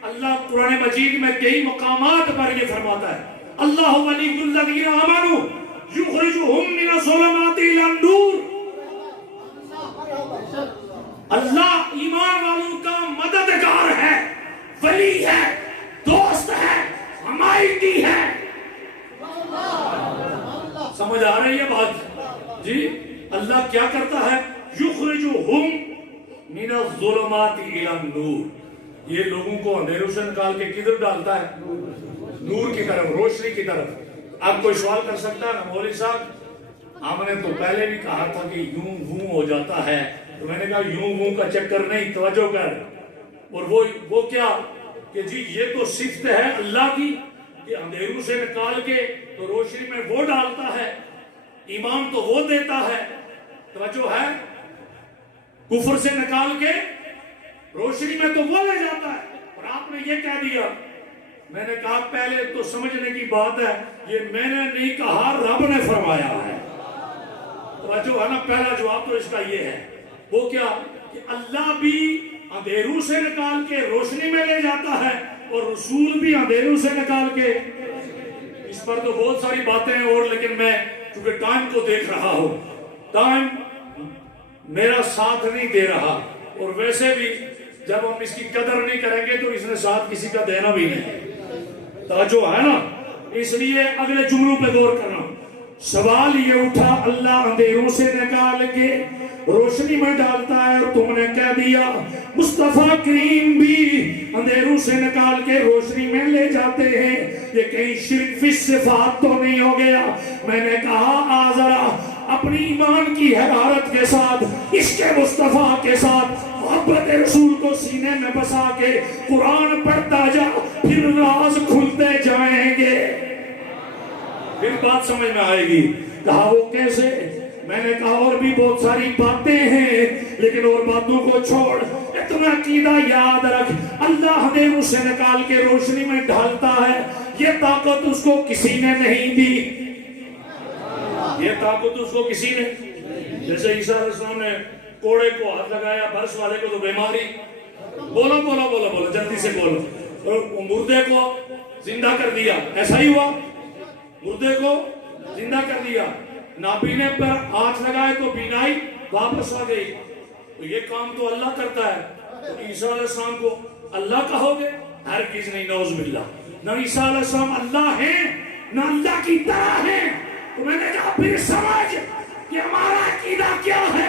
اللہ قرآن مجید میں کئی مقامات پر یہ فرماتا ہے اللہ ولی الذین آمنوا یخرجہم من الظلمات الی النور. اللہ ایمان والوں کا مددگار ہے, ولی ہے, دوست ہے, حمایتی ہے. سمجھ آ رہی ہے بات؟ جی, اللہ کیا کرتا ہے؟ یخرجہم من الظلمات الی النور. یہ لوگوں کو اندھیروں سے نکال کے کدھر ڈالتا ہے؟ نور کی طرف, روشنی کی طرف. اب کوئی سوال کر سکتا ہے نا, مولوی صاحب ہم نے تو پہلے بھی کہا تھا کہ یوں ہو جاتا ہے, تو میں نے کہا یوں منہ کا چکر نہیں، توجہ کر. اور وہ کیا کہ جی یہ تو صفت ہے اللہ کی کہ اندھیروں سے نکال کے تو روشنی میں وہ ڈالتا ہے، ایمان تو وہ دیتا ہے، توجہ ہے، کفر سے نکال کے روشنی میں تو وہ لے جاتا ہے. اور آپ نے یہ کہہ دیا. میں نے کہا پہلے تو سمجھنے کی بات ہے، یہ میں نے نہیں کہا، رب نے فرمایا ہے. توجہ ہے نا، پہلا جواب تو اس کا یہ ہے. وہ کیا کہ اللہ بھی اندھیروں سے نکال کے روشنی میں لے جاتا ہے اور رسول بھی اندھیروں سے نکال کے. اس پر تو بہت ساری باتیں ہیں اور، لیکن میں چونکہ ٹائم کو دیکھ رہا ہوں، ٹائم میرا ساتھ نہیں دے رہا، اور ویسے بھی جب ہم اس کی قدر نہیں کریں گے تو اس نے ساتھ کسی کا دینا بھی نہیں. توجہ ہے نا، اس لیے اگلے جملوں پہ غور کرنا. سوال یہ اٹھا اللہ اندھیروں سے نکال کے روشنی میں ڈالتا ہے، اور تم نے کہہ دیا مصطفیٰ کریم بھی اندھیروں سے نکال کے روشنی میں لے جاتے ہیں. یہ کہیں شرک فی صفات تو نہیں ہو گیا؟ میں نے کہا ذرا اپنی ایمان کی حرارت کے ساتھ، عشق مصطفیٰ کے ساتھ، محبت رسول کو سینے میں بسا کے قرآن پڑھتا جا، پھر راز کھلتے جائیں گے، پھر بات سمجھ میں آئے گی. کہا وہ کیسے؟ میں نے کہا اور بھی بہت ساری باتیں ہیں، لیکن اور باتوں کو چھوڑ، اتنا عقیدہ یاد رکھ، اللہ اندھیروں سے نکال کے روشنی میں ڈالتا ہے. یہ طاقت اس کو کسی نے نہیں دی، یہ طاقت اس کو کسی نے. جیسے عیسیٰ علیہ السلام نے کوڑے کو ہاتھ لگایا، برس والے کو تو بیماری. بولو بولو بولو بولو جلدی سے بولو. اور مردے کو زندہ کر دیا، ایسا ہی ہوا، مردے کو زندہ کر دیا. نابینے پر ہاتھ لگائے تو بینائی واپس آ گئی. تو یہ کام تو اللہ کرتا ہے. تو عیسیٰ علیہ السلام کو اللہ کہو گے؟ ہرگز نہیں، نعوذ باللہ. نہ عیسیٰ علیہ السلام اللہ ہیں نہ اللہ کی طرح ہیں. تو میں نے کہا پھر سمجھ کہ ہمارا عقیدہ کیا ہے،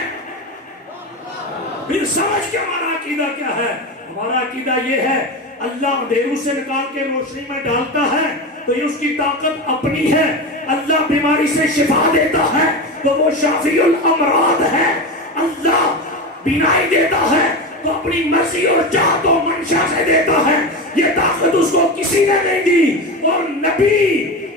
پھر سمجھ کہ ہمارا عقیدہ کیا ہے. ہمارا عقیدہ یہ ہے اللہ اندھیروں سے نکال کے روشنی میں ڈالتا ہے تو یہ اس کی طاقت اپنی ہے. اللہ بیماری سے شفا دیتا ہے تو وہ شافی الامراض ہے. اللہ بینائی دیتا ہے تو اپنی مرضی اور چاہت و منشا سے دیتا ہے. یہ طاقت اس کو کسی نے نہیں دی. اور نبی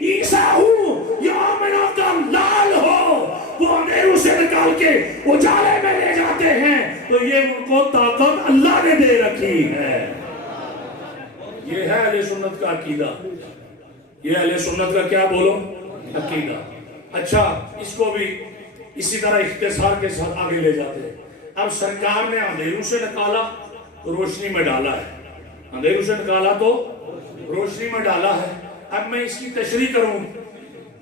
عیسیٰ ہو یا آمنہ کا لال ہو، وہ اندھیروں سے نکال کے اجالے میں لے جاتے ہیں تو یہ ان کو طاقت اللہ نے دے رکھی ہے. یہ ہے اہل سنت کا عقیدہ. یہ اہل سنت کا کیا بولو؟ عقیدہ. اچھا، اس کو بھی اسی طرح اختصار کے ساتھ آگے لے جاتے ہیں. اب سرکار نے اندھیروں سے نکالا تو روشنی میں ڈالا ہے، اندھیروں سے نکالا تو روشنی میں ڈالا ہے. اب میں اس کی تشریح کروں.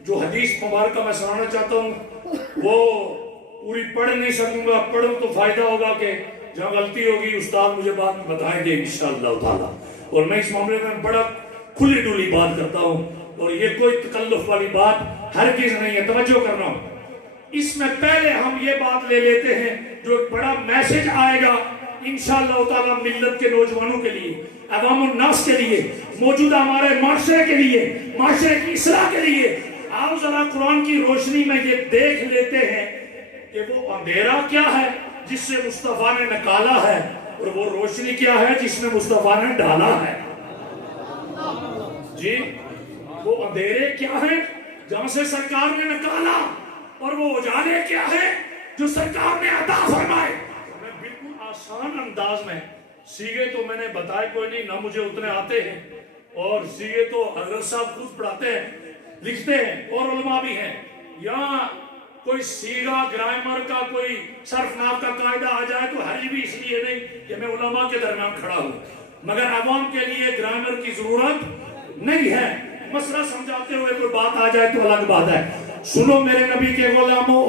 جو حدیث مبارکہ میں سنانا چاہتا ہوں وہ پوری پڑھ نہیں سکوں گا، پڑھوں تو فائدہ ہوگا کہ جہاں غلطی ہوگی استاد مجھے بات میں بتائیں گے انشاءاللہ تعالی. اور میں اس معاملے میں بڑا کھلی ڈولی بات کرتا ہوں، اور یہ کوئی تکلف والی بات ہرگز نہیں ہے. توجہ کرنا. اس میں پہلے ہم یہ بات لے لیتے ہیں جو ایک بڑا میسج آئے گا انشاءاللہ تعالی ملت کے نوجوانوں کے لیے، عوام الناس کے لیے، موجودہ ہمارے معاشرے کے لیے، معاشرے کی اصلاح کے لیے. آؤ ذرا قرآن کی روشنی میں یہ دیکھ لیتے ہیں کہ وہ اندھیرا کیا ہے جس سے مصطفیٰ نے نکالا ہے، اور وہ روشنی کیا ہے جس نے مصطفیٰ نے ڈالا ہے. جی، وہ اندھیرے کیا ہیں جہاں سے سرکار نے نکالا، اور وہ اجالے کیا ہے جو سرکار نے عطا فرمائے. میں بالکل آسان انداز میں، سیغے تو میں نے بتائے کوئی نہیں، نہ مجھے اتنے آتے ہیں، اور سیغے تو حضرت صاحب خود پڑھاتے ہیں، لکھتے ہیں، اور علماء بھی ہیں. یہاں کوئی سیغہ گرامر کا کوئی صرف ناف کا قاعدہ آ جائے تو حرج بھی اس لیے نہیں کہ میں علماء کے درمیان کھڑا ہوں، مگر عوام کے لیے گرامر کی ضرورت نہیں ہے. مسئلہ سمجھاتے ہوئے کوئی بات آ جائے تو الگ بات ہے. سنو میرے نبی کے غلاموں،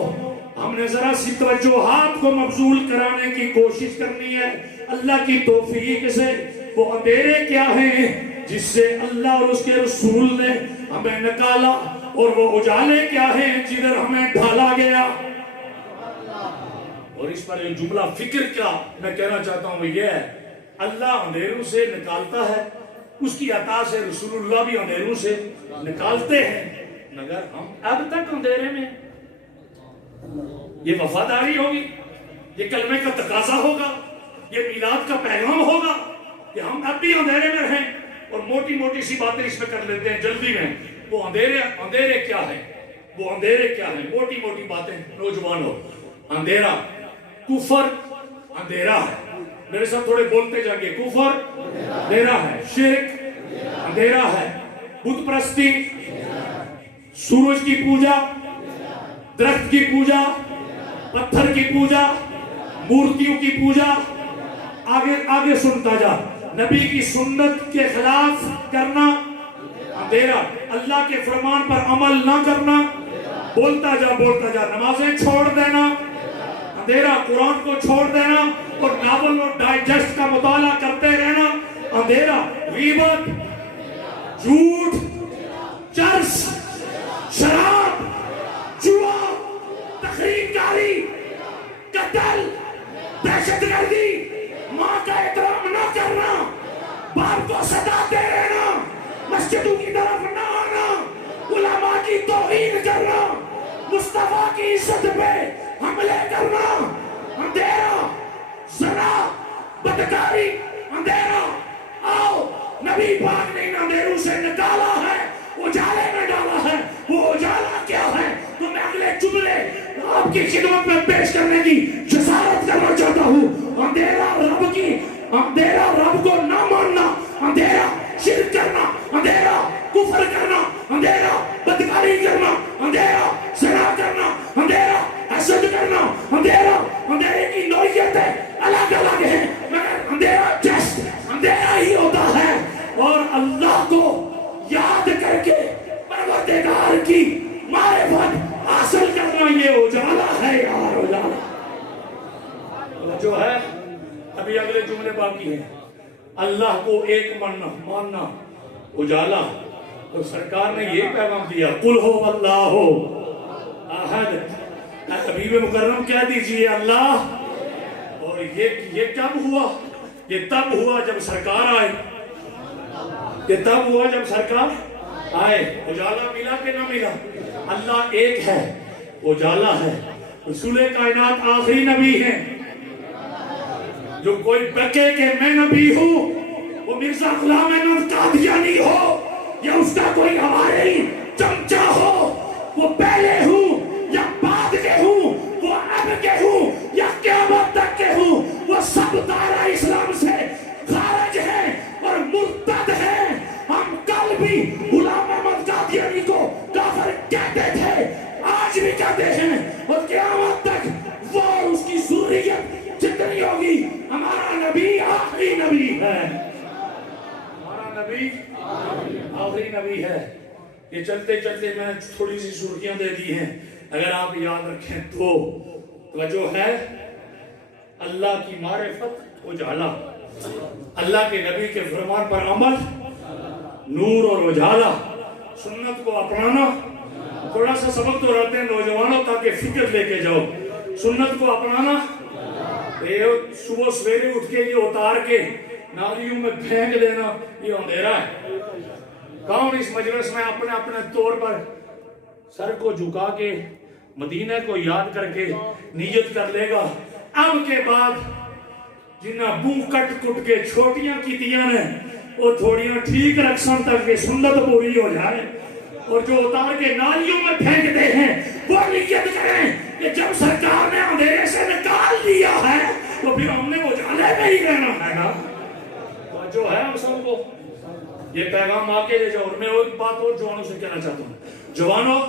ہم نے ذرا سی توجہات کو مبذول کرانے کی کوشش کرنی ہے اللہ کی توفیق سے. وہ اندھیرے کیا ہیں جس سے اللہ اور اس کے رسول نے ہمیں نکالا، اور وہ اجالے کیا ہیں جدھر ہمیں ڈھالا گیا. اور اس پر ایک جملہ فکر کیا میں کہنا چاہتا ہوں وہ یہ ہے، اللہ اندھیروں سے نکالتا ہے، اس کی عطا سے رسول اللہ بھی اندھیروں سے نکالتے ہیں، مگر ہم اب تک اندھیرے میں. یہ وفاداری ہوگی یہ کلمے کا تقاضا ہوگا، یہ میلاد کا پیغام ہوگا کہ ہم اب بھی اندھیرے میں رہیں اور موٹی موٹی سی باتیں اس میں کر لیتے ہیں جلدی میں. وہ اندھیرے کیا ہے؟ وہ اندھیرے کیا ہے؟ موٹی موٹی باتیں. نوجوانوں، اندھیرا، کفر اندھیرا ہے. میرے ساتھ تھوڑے بولتے جائیے. کفر اندھیرا ہے، شرک اندھیرا ہے، بت پرستی، سورج کی پوجا، درخت کی پوجا، پتھر کی پوجا، مورتیوں کی پوجا. آگے سنتا جا. نبی کی سنت کے خلاف کرنا اندھیرا. اللہ کے فرمان پر عمل نہ کرنا. بولتا جا. نمازیں چھوڑ دینا اندھیرا. قرآن کو چھوڑ دینا اور ناول اور ڈائجسٹ کا مطالعہ کرتے رہنا اندھیرا. غیبت، جھوٹ، چرس، شراب، جوا، تخریب کاری، قتل، دہشت گردی، ماں کا احترام نہ کرنا، باپ کو ستاتے رہنا، مسجدوں کی طرف نہ آنا، علماء کی توہین کرنا، مصطفیٰ کی عزت پہ حملے کرنا اندھیرا. زنا، بدکاری اندھیرا. آؤ، نبی پاک نے ان اندھیروں سے نکالا ہے، اجالے میں ڈالا ہے. وہ اجالا کیا ہے؟ تو میں اگلے جملے آپ کی خدمت میں پیش کرنے کی جسارت کرنا چاہتا ہوں. اندھیرا رب کو نہ ماننا اندھیرا. شرک کرنا اندھیرا. کفر کرنا اندھیرا. بدکاری کرنا اندھیرا. زنا کرنا اندھیرا. حسد کرنا اندھیرا. اندھیرے کی نوعیتیں الگ الگ ہیں مگر اندھیرا جسٹ اندھیرا ہی ہوتا ہے. اور اللہ کو یاد کر کے پروردگار کی معرفت حاصل کرنا یہ اجالا ہے یار. اجالا جو ہے. ابھی اگلے جملے باقی ہیں. اللہ کو ایک ماننا اجالا. تو سرکار نے یہ پیغام دیا، قل ہو اللہ احد. حبیب مکرم کہہ دیجئے اللہ. اور یہ کب ہوا؟ یہ تب ہوا جب سرکار آئے. یہ تب ہوا جب سرکار آئے. اجالا ملا کہ نہ ملا؟ اللہ ایک ہے، اجالا ہے. رسول کائنات آخری نبی ہیں. جو کوئی بکے کہ میں نبی ہوں، وہ مرزا غلام احمد قادیانی ہو یا اس کا کوئی ہمارے چمچا ہو، وہ پہلے ہوں یا بعد کے ہوں، وہ اب کے ہوں یا قیامت تک کے ہوں، وہ سب دائرہ اسلام سے خارج ہیں اور مرتد ہیں. ہم کل بھی غلام احمد قادیانی کو کافر کہتے تھے، آج بھی کہتے ہیں، اور قیامت تک وہ اور اس کی ذریت جتنی ہوگی. ہمارا نبی آخری نبی ہے. ہمارا نبی آخری نبی ہے. یہ چلتے چلتے میں تھوڑی سی سرخیاں دے دی ہیں، اگر آپ یاد رکھیں تو. توجہ ہے. اللہ کی معرفت اجالا، اللہ کے نبی کے فرمان پر عمل نور اور اجالا. سنت کو اپنانا. تھوڑا سا سبق تو رہتے ہیں نوجوانوں تاکہ فکر لے کے جاؤ. سنت کو اپنانا. صبح سویرے اٹھ کے یہ اتار کے نالیوں میں پھینک دینا یہ اندھیرا ہے. کون اس مجلس میں اپنے اپنے طور پر سر کو جھکا کے مدینہ کو یاد کر کے نیت کر لے گا اب کے بعد جنہ بوں کٹ کٹ کے چھوٹیاں کیتیاں نے وہ تھوڑیاں ٹھیک رکھسن تک کہ سنت پوری ہو جائے. اور جو اتار کے نالیوں میں پھینکتے ہیں وہ نیت کریں کہ جب سرکار نے اندھیرے سے نکال دیا ہے تو پھر ہم نے اجالے میں ہی رہنا ہے نا. جو ہے ہم سب کو یہ پیغام آ کے لے جاؤ. اور میں ایک بات اور جوانوں سے کہنا چاہتا ہوں. جوانوں،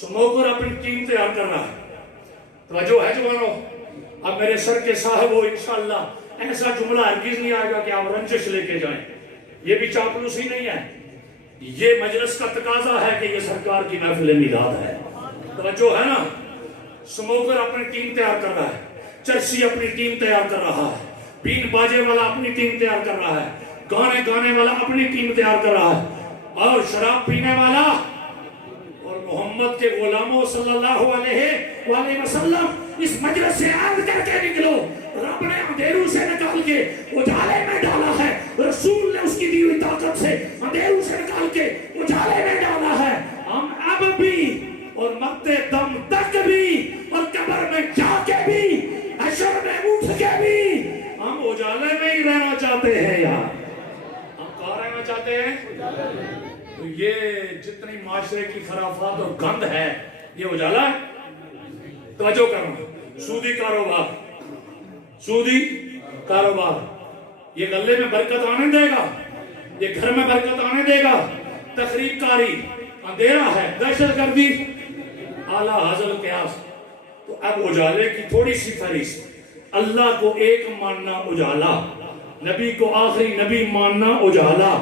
سموکر اپنی ٹیم تیار کر رہا ہے. توجہ ہے جوانوں. اب میرے سر کے صاحب ہو انشاءاللہ ایسا جملہ ہرگز نہیں آئے گا کہ آپ رنجش لے کے جائیں. یہ بھی چاپلوسی نہیں ہے. یہ مجلس کا تقاضا ہے کہ یہ سرکار کی محفل میلاد ہے. توجہ ہے نا. سموکر اپنی ٹیم تیار کر رہا ہے. چرسی اپنی ٹیم تیار کر رہا ہے. بین باجے والا اپنی ٹیم تیار کر رہا ہے. گانے گانے والا اپنی ٹیم تیار کر رہا ہے. اور شراب پینے والا اور محمد کے غلاموں صلی اللہ علیہ وآلہ وسلم اس مجلس سے عرض کر کے نکلو. رب نے اندھیروں سے نکال کے اجالے میں ڈالا ہے. رسول نے اس کی دی ہوئی طاقت سے اندھیروں سے نکال کے اجالے میں ڈالا ہے. ہم اب بھی اور مرتے دم تک بھی اور قبر میں جا کے بھی کہتے ہیں؟ تو یہ جتنی معاشرے کی خرافات اور گند ہے یہ اجالا ہے. توجہ کرنا. سودی کاروبار، سودی کاروبار یہ غلے میں برکت آنے دے گا؟ یہ گھر میں برکت آنے دے گا؟ تخریب کاری، اندھیرا ہے، دہشت گردی، اعلیٰ حاصل قیاس. تو اب اجالے کی تھوڑی سی فہرست. اللہ کو ایک ماننا اجالا، نبی کو آخری نبی ماننا اجالا،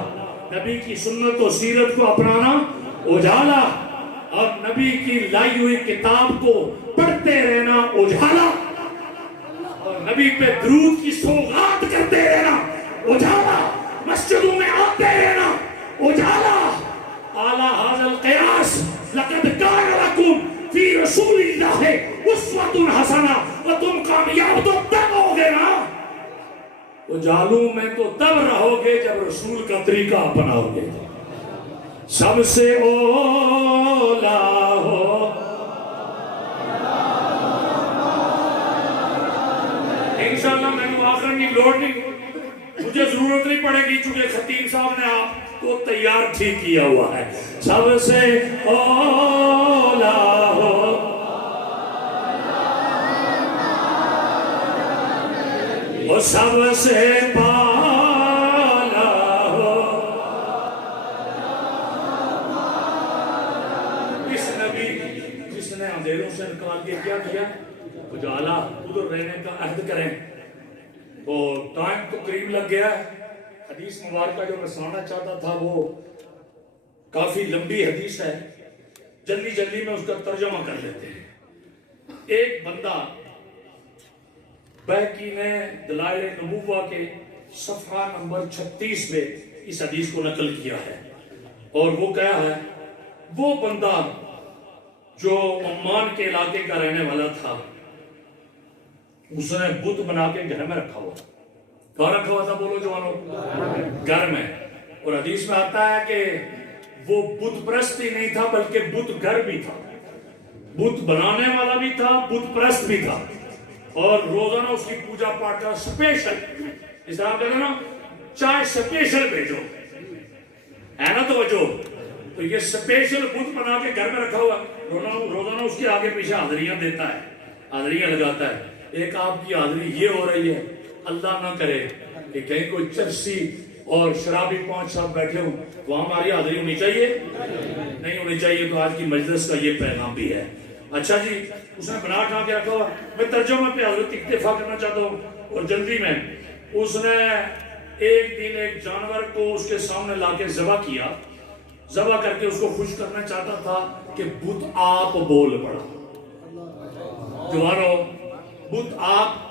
نبی کی سنت و سیرت کو اپنانا اجالا، اور نبی کی لائی ہوئی کتاب کو پڑھتے رہنا اجالا، اور نبی پہ درود کی سوغات کرتے رہنا اجالا، مسجدوں میں آتے رہنا اجالا. اعلیٰ حاصل قیاس. لقد کان لکم فی رسول اللہ اسوۃ حسنہ. اور تم کامیاب تو تب ہوگے نا، اجالوں میں تو تب رہو گے جب رسول کا طریقہ اپناؤ گے. سب سے اولا ہو انشاءاللہ. میں نے آخر کی لوڑ نہیں، مجھے ضرورت نہیں پڑے گی چونکہ خطیب صاحب نے آپ کو تیار ٹھیک کیا ہوا ہے. سب سے اولا ہو اور سب سے پالا ہو اس نبی جس نے اندھیروں سے نکال کے کیا کیا اجالا. ادھر رہنے کا عہد کریں. تو ٹائم تو قریب لگ گیا ہے. حدیث مبارکہ جو میں سنانا چاہتا تھا وہ کافی لمبی حدیث ہے، جلدی جلدی میں اس کا ترجمہ کر لیتے ہیں. ایک بندہ بہقی نے دلائل نبوہ کے صفحہ نمبر 36 میں اس حدیث کو نقل کیا ہے، اور وہ کیا ہے؟ وہ بندہ جو عمان کے علاقے کا رہنے والا تھا، اس نے بت بنا کے گھر میں رکھا ہوا. کہاں رکھا ہوا تھا؟ بولو جوانو. گھر میں. اور حدیث میں آتا ہے کہ وہ بت پرست ہی نہیں تھا بلکہ بت گھر بھی تھا، بت بنانے والا بھی تھا، بت پرست بھی تھا، اور روزانہ اس کی پوجا پاٹ کا سپیشل، اس طرح کہتے ہیں نا چائے سپیشل بھیجو، ہے نا توجہ. تو یہ سپیشل بت بنا کے گھر میں رکھا ہوا، روزانہ اس کے آگے پیچھے حاضریاں دیتا ہے، حاضریاں لگاتا ہے. ایک آپ کی حاضری یہ ہو رہی ہے، اللہ نہ کرے کہ کہیں کوئی چرسی اور شرابی 5 صاحب بیٹھے ہوں، وہاں ہماری حاضری ہونی چاہیے؟ نہیں ہونی چاہیے. تو آج کی مجلس کا یہ پیغام بھی ہے. اچھا جی، اس نے بنا کے رکھا ہوا. میں ترجمہ پہ حضرت اکتفا کرنا چاہتا ہوں اور جلدی میں. اس نے ایک دن ایک جانور کو اس کے سامنے لا کے ذبح کیا، ذبح کر کے اس کو خوش کرنا چاہتا تھا کہ بت آپ بول پڑا. جوانو، بت آپ.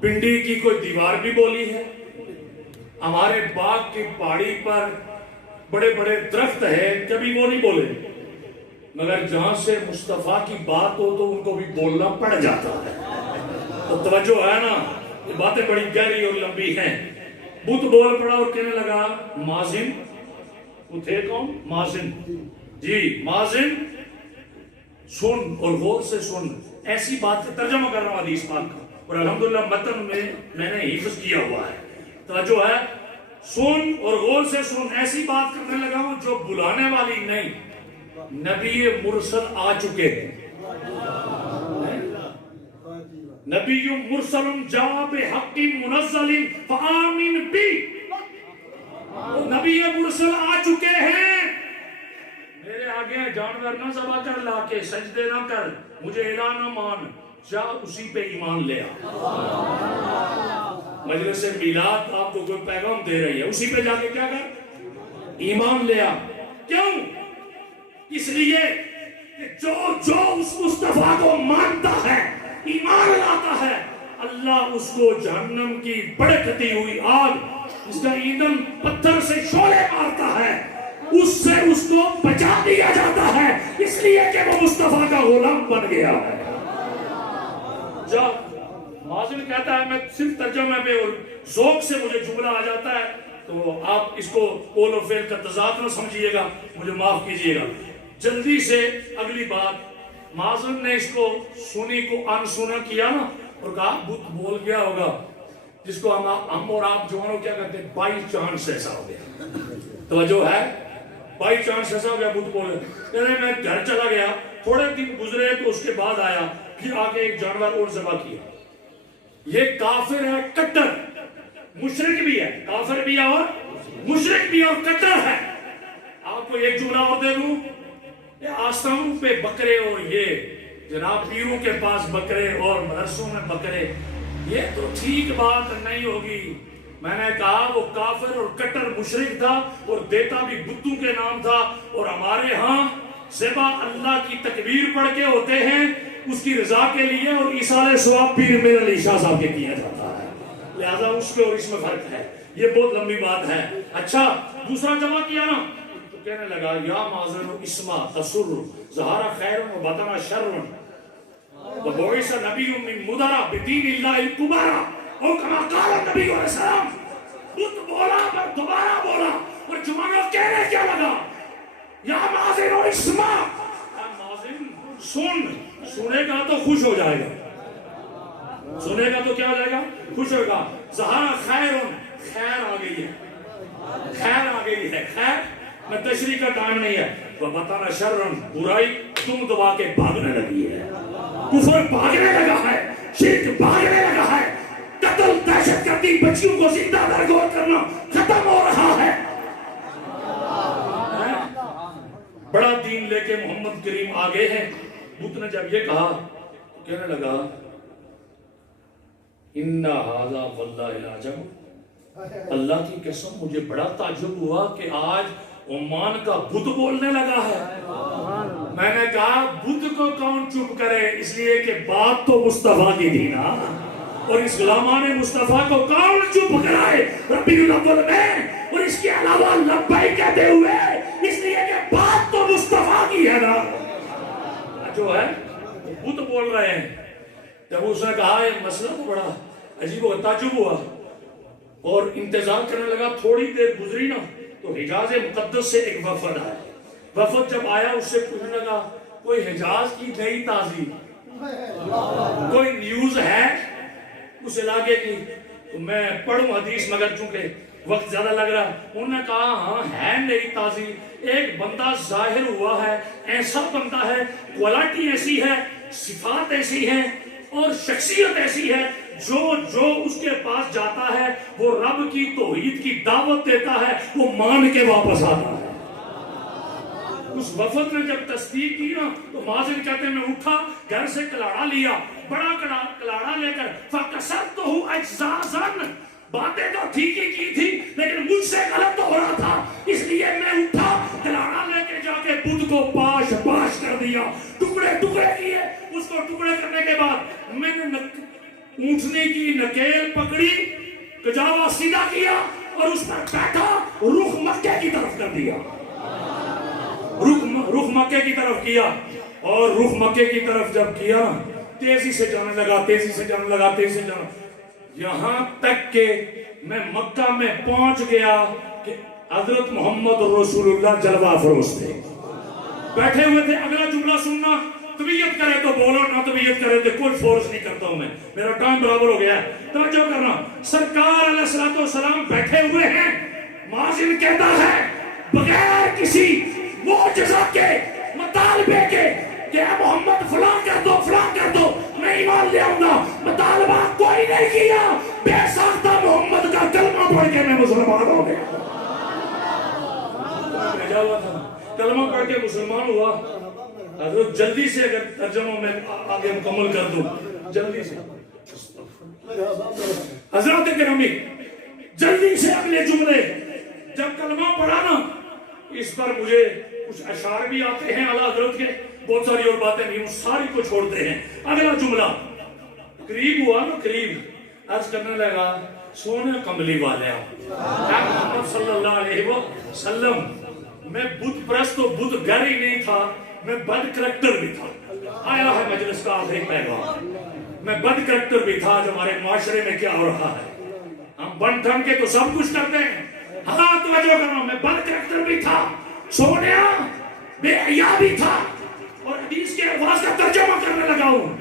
پنڈی کی کوئی دیوار بھی بولی ہے، ہمارے باغ کی پہاڑی پر بڑے بڑے درخت ہیں، کبھی وہ نہیں بولے، مگر جہاں سے مصطفیٰ کی بات ہو تو ان کو بھی بولنا پڑ جاتا ہے. تو توجہ ہے نا، یہ باتیں بڑی گہری اور لمبی ہیں. بت بول پڑا اور کہنے لگا مازن. وہ تھے کون؟ مازن. جی مازن، سن اور غور سے سن. ایسی بات کا ترجمہ کر رہا ہوں حدیث پاک کا، اور الحمدللہ متن میں نے حفظ کیا ہوا ہے. توجہ ہے. سن اور غور سے سن. ایسی بات کرنے لگا ہوں جو بلانے والی نہیں. نبی مرسل آ چکے ہیں. نبی مرسل جا بحق منزل فآمن بی. نبی مرسل آ چکے ہیں. میرے آگے جانور نہ ذبح کر، لا کے سجدے نہ کر، مجھے الہ نہ مان، جا اسی پہ ایمان لے آ. مجلس میلاد آپ کو کوئی پیغام دے رہی ہے، اسی پہ جا کے کیا کر؟ ایمان لے آ. کیوں؟ اس لیے کہ جو اس مصطفیٰ کو مانتا ہے، ایمان لاتا ہے، اللہ اس کو جہنم کی بڑکتی ہوئی آگ جس کا ایندھن پتھر سے شعلے مارتا ہے، اس سے اس کو بچا دیا جاتا ہے، اس لیے کہ وہ مصطفیٰ کا غلام بن گیا ہے. جب مازن کہتا ہے میں صرف ترجمہ میں اور ذوق سے مجھے جملہ آ جاتا ہے تو آپ اس کو قول و فعل کا تضاد نہ سمجھیے گا، مجھے معاف کیجیے گا. جلدی سے اگلی بات. مازن نے اس کو سنی کو انسنا کیا نا، اور کہا بت بول گیا ہوگا، جس کو ہم اور آپ جوانوں کیا کہتے ہیں، بائی چانس ایسا ہو گیا. توجہ ہے؟ بائی چانس ایسا ہو گیا بت بولے کہنے میں گھر چلا گیا، تھوڑے دن گزرے تو اس کے بعد آیا، پھر آگے ایک جانور اور ذبح کیا. یہ کافر ہے، کٹر مشرک بھی ہے، کافر بھی ہے اور مشرک بھی ہے اور کٹر ہے. آپ کو ایک جملہ اور دے دوں، یہ آستانوں پہ بکرے اور یہ جناب پیروں کے پاس بکرے اور مدرسوں میں بکرے، یہ تو ٹھیک بات نہیں ہوگی. میں نے کہا وہ کافر اور کٹر مشرک تھا اور دیتا بھی بتوں کے نام تھا. اور ہمارے ہاں ذبح اللہ کی تکبیر پڑھ کے ہوتے ہیں اس کی رضا کے لیے، اور ایصال ثواب پیر میرے علی شاہ صاحب کے کیا جاتا ہے. لہذا اس کے اور اس میں فرق ہے. یہ بہت لمبی بات ہے. اچھا دوسرا جمع کیا نا تو کہنے لگا یا معذر اسما تسر ظہر خیر و بطن شر وبعث نبی من مدرا بدین اللہ الکبرا اور کما قال نبی علیہ السلام. خود بولا پر دوبارہ بولا اور جمعہ کہنے کیا لگا یا معذر اسما. سنے گا تو خوش ہو جائے گا، سنے گا تو کیا ہو جائے گا؟ خوش ہوگا. ظہر خیر، خیر آ گئی ہے، خیر آ گئی ہے. خیر میں تشریح کا ٹائم نہیں ہے. وہ بتانا شرم برائی تم دبا کے بھاگنے لگی ہے، کفر بھاگنے لگا ہے، شرک بھاگنے لگا ہے، قتل دہشت گردی بچیوں کو زندہ درگور کرنا ختم ہو رہا ہے. بڑا دین لے کے محمد کریم آگے ہیں. بت نے جب یہ کہا تو کہنے لگا اِنَّ هَذَا وَاللَّهِ الْعَجَبُ. اللہ کی قسم مجھے بڑا تعجب ہوا کہ آج عمان کا بت بولنے لگا ہے. میں نے کہا بت کو کون چپ کرے، اس لیے کہ بات تو مصطفیٰ کی تھی نا، اور اس غلامان مصطفیٰ کو کون چپ کرائے ربیع الاول میں، اور اس کے علاوہ لبیک کہتے ہوئے، اس لیے کہ بات تو مصطفیٰ کی ہے نا. جو ہے بت بول رہے ہیں. جب اس نے کہا یہ مسئلہ تو بڑا عجیب و تعجب ہوا اور انتظار کرنے لگا. تھوڑی دیر گزری نا تو حجاز مقدس سے ایک وفد آیا. وفد جب آیا اس سے پوچھنے لگا کوئی حجاز کی نئی تازی، کوئی نیوز ہے اس علاقے کی؟ تو میں پڑھوں حدیث مگر چونکہ وقت زیادہ لگ رہا. انہوں نے کہا ہاں ہے نئی تازی. ایک بندہ ظاہر ہوا ہے، ایسا بندہ ہے، کوالٹی ایسی ہے، صفات ایسی ہیں اور شخصیت ایسی ہے، جو اس کے پاس جاتا ہے وہ رب کی توحید کی دعوت دیتا ہے، وہ مان کے واپس آتا ہے. اس وفد نے جب تصدیق کی نا تو مازن کہتے ہیں میں اٹھا، گھر سے کلاڑا لیا، بڑا کلاڑا لے کر فَقَسَرْتُهُ أَجْزَازًا. باتیں تو ٹھیک ہی کی تھی لیکن مجھ سے غلط ہو رہا تھا، اس لیے میں اٹھا کلاڑا لے کے جا کے بت کو پاش پاش کر دیا، ٹکڑے ٹکڑے کیے. اس کو ٹکڑے کرنے کے بعد میں نے اونٹنے کی نکیل پکڑی، کجاوا سیدھا کیا اور اس پر بیٹھا، رخ مکے کی طرف کر دیا. رخ مکے کی طرف کیا اور رخ مکے کی طرف جب کیا تیزی سے جانے لگا، تیزی سے جانے لگا، تیزی سے جانا، یہاں تک کہ میں مکہ میں پہنچ گیا کہ حضرت محمد رسول اللہ جلوہ افروز تھے، بیٹھے ہوئے تھے. اگلا جملہ سننا، طبیعت کرے تو بولو، نہ طبیعت کرے تو کوئی فورس نہیں کرتا ہوں میں، میرا ٹائم برابر ہو گیا ہے. توجہ کرنا، سرکار علیہ الصلوۃ والسلام بیٹھے ہوئے ہیں. مازن کہتا ہے بغیر کسی معجزہ کے مطالبے کے کہ اے محمد فلاں کر دو فلاں کر دو، میں ایمان لے آؤں گا. مطالبہ کوئی نہیں کیا، بے ساختہ محمد کا کلمہ پڑھ کے میں مسلمان ہو گیا. کلمہ پڑھ کے مسلمان ہوا. حضرت جلدی سے اگر ترجمہ میں آگے مکمل کر دوں، جلدی سے حضرات گرامی، جلدی سے اگلے جملے جب کلمہ پڑھا نا، اس پر مجھے کچھ اشعار بھی آتے ہیں اعلیٰ حضرت کے، بہت ساری اور باتیں نہیں، وہ ساری کو چھوڑتے ہیں. اگلا جملہ قریب ہوا نا، قریب عرض کرنے لگا سونے کملی والے محمد صلی اللہ علیہ وسلم، میں بت پرست و بت گر ہی نہیں تھا، میں بد کریکٹر بھی تھا. آیا ہے مجلس کا آخری پیغام، میں بد کریکٹر بھی تھا. جو ہمارے معاشرے میں کیا ہو رہا ہے، ہم بن ٹھن کے تو سب کچھ کرتے ہیں. ہاں توجہ کرنا، میں بد کریکٹر بھی تھا، سونیا بے حیا بھی تھا، اور حدیث کے الفاظ کا ترجمہ کرنے لگا ہوں.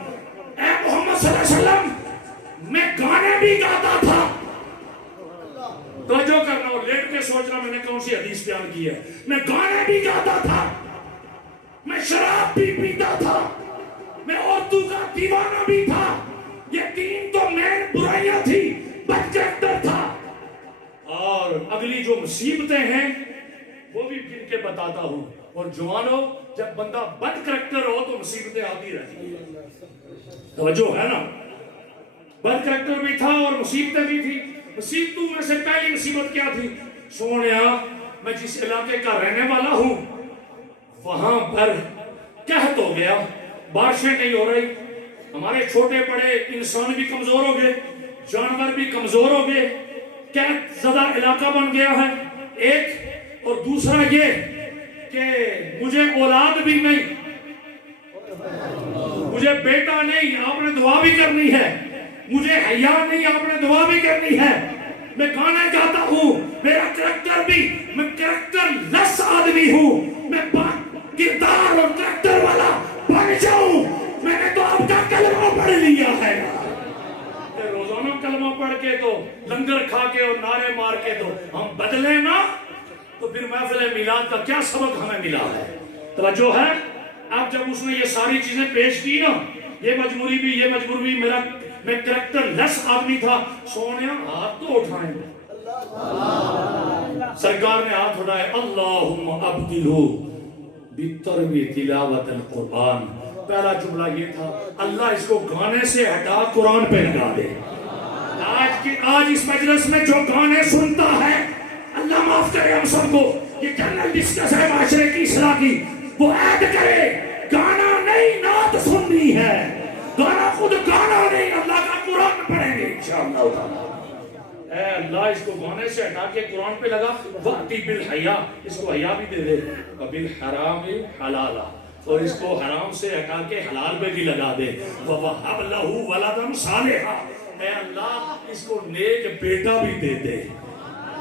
اے محمد صلی اللہ علیہ وسلم، میں گانے بھی گاتا تھا. توجہ کرنا، اور لیٹ کے میں سوچ رہا میں نے کون سی حدیث بیان کی ہے. میں گانے بھی گاتا تھا, میں شراب بھی پیتا تھا, میں عورتوں کا دیوانہ بھی تھا. یہ 3 تو مین برائیاں تھی, بد کریکٹر تھا. اور اگلی جو مصیبتیں ہیں وہ بھی گن کے بتاتا ہوں. اور جوانوں, جب بندہ بد کریکٹر ہو تو مصیبتیں آتی رہتی ہیں. توجہ ہے نا, بد کریکٹر بھی تھا اور مصیبتیں بھی تھی. مصیبتوں میں سے پہلی مصیبت کیا تھی؟ سونیا, میں جس علاقے کا رہنے والا ہوں وہاں پر قحط ہو گیا, بارشیں نہیں ہو رہی, ہمارے چھوٹے بڑے انسان بھی کمزور ہو گئے, جانور بھی کمزور ہو گئے, قحط زدہ علاقہ بن گیا ہے ایک. اور دوسرا یہ کہ مجھے اولاد بھی نہیں, مجھے بیٹا نہیں, آپ نے دعا بھی کرنی ہے. مجھے حیا نہیں, آپ نے دعا بھی کرنی ہے. میں گانا گاتا ہوں, میرا کریکٹر بھی, میں کریکٹر لیس آدمی ہوں. میں کردار اور کریکٹر والا بن جاؤں. میں نے تو آپ کا کلمہ پڑھ لیا ہے. روزانہ کلمہ پڑھ کے تو لنگر کھا کے اور نعرے مار کے تو ہم بدلے نا, تو پھر محفل میلاد کا کیا سبق ہمیں ملا ہے؟ توجہ ہے. اب جب اس نے یہ ساری چیزیں پیش کی نا, یہ مجبوری بھی, یہ مجبوری بھی, میں کریکٹر لیس آدمی تھا. سونیا ہاتھ تو اٹھائیں. سرکار نے ہاتھ اٹھائے, اللہم ابدلو بتروی تلاوت القرآن. پہلا جملہ یہ تھا, اللہ اس کو گانے سے ہٹا قرآن پہ لگا دے. آج اس مجلس میں جو گانے سنتا ہے, اللہ معاف کرے ہم سب کو, یہ جنرل ڈسکس ہے معاشرے کی اصلاح کی, وہ عید کرے. گانا نہیں, نعت سننی ہے. گانا خود گانا نہیں, اللہ کا قرآن پڑھیں گے انشاءاللہ تعالی. اے اللہ اس کو گانے سے ہٹا کے قرآن پہ لگا. وَأْتِ بِالْحَيَا, اس کو حیا بھی دے دے. وَبِالْحَرَامِ حَلَالًا, اور اس کو حرام سے ہٹا کے حلال پہ بھی لگا دے. وَوَهَبْ لَهُ وَلَدًا صَالِحًا, اے اللہ اس کو نیک بیٹا بھی دے دے.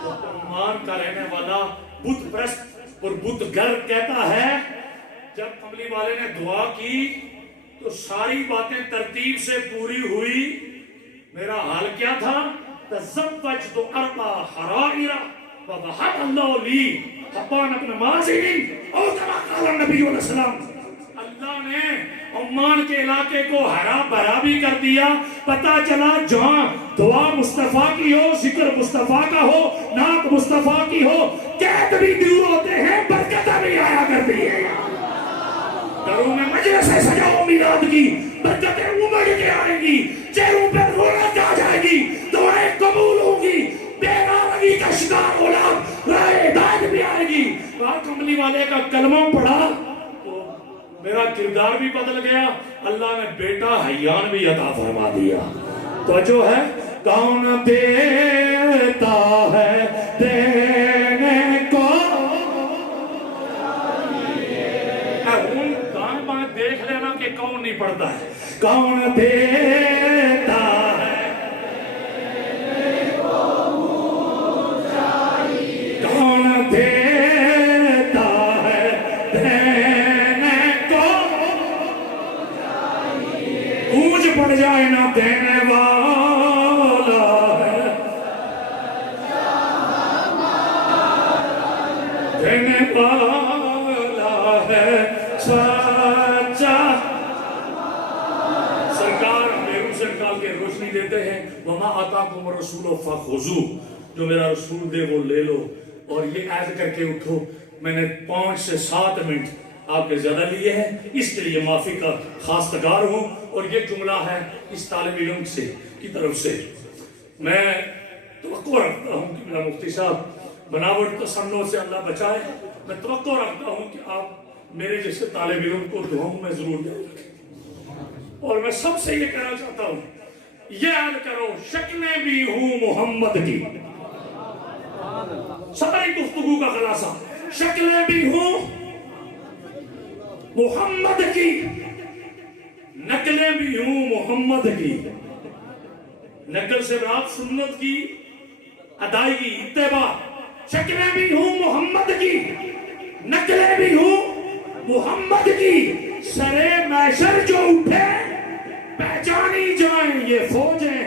عمان کا رہنے والا بت پرست اور بت گر کہتا ہے, جب کملی والے نے دعا کی تو ساری باتیں ترتیب سے پوری ہوئی. میرا حال کیا تھا؟ تزوجت 4 حرائر ووهب اللہ لی حبان ابن مازن او کما قال النبی علیہ السلام. اللہ نے عمان کے علاقے کو ہرا بھرا بھی کر دیا. پتا چلا جہاں دعا مصطفیٰ کی ہو, ذکر مصطفیٰ کا ہو, نعت مصطفیٰ کی ہو, قحط بھی دور ہوتے ہیں, برکتیں بھی آیا کرتی ہیں. گھروں میں مجلسیں سجاؤ میلاد کی, برکتیں امڑ کے آئیں گی, چہروں پہ رونق آ جائے گی, دعائیں قبول ہوں گی, بے راوی کا شکار اولاد راہ ہدایت بھی آئے گی. کملی والے کا کلمہ پڑھا تو میرا کردار بھی بدل گیا. اللہ نے بیٹا حیان بھی عطا فرما دیا. تو جو ہے, کون دیتا ہے دینے کو, دیکھ لینا کہ کون نہیں پڑھتا ہے. کون دیتا ہے, کون دیتا ہے دینے کو, گونج پڑ جائے نہ دینے والا ہے, دینے والا ہے سچا. سرکار میروں سے نکال کے روشنی دیتے ہیں. وما آتاکم الرسول فخذوہ, جو میرا رسول دے وہ لے لو. اور یہ عہد کر کے اٹھو. میں نے 5 سے 7 منٹ آپ کے زیادہ لیے ہیں, اس کے لیے معافی کا خاص تگار ہوں. اور یہ جملہ ہے اس طالب علم سے کی طرف سے. میں توقع رکھتا ہوں کہ میرا مفتی صاحب بناوٹ تصنع سے اللہ بچائے. میں توقع رکھتا ہوں کہ آپ میرے جیسے طالب علم کو دعاؤں میں ضرور یاد رکھیں. اور میں سب سے یہ کہنا چاہتا ہوں, یہ یاد کرو شکلیں بھی ہوں محمد کی. ساری گفتگو کا خلاصہ, شکلیں بھی ہوں محمد کی, نقلیں بھی ہوں محمد کی. نقل سے مراد سنت کی ادائیگی, اتباع. شکلیں بھی ہوں محمد کی, نقلیں بھی ہوں محمد کی. سرے محشر جو اٹھے پہچانی جائیں یہ فوجیں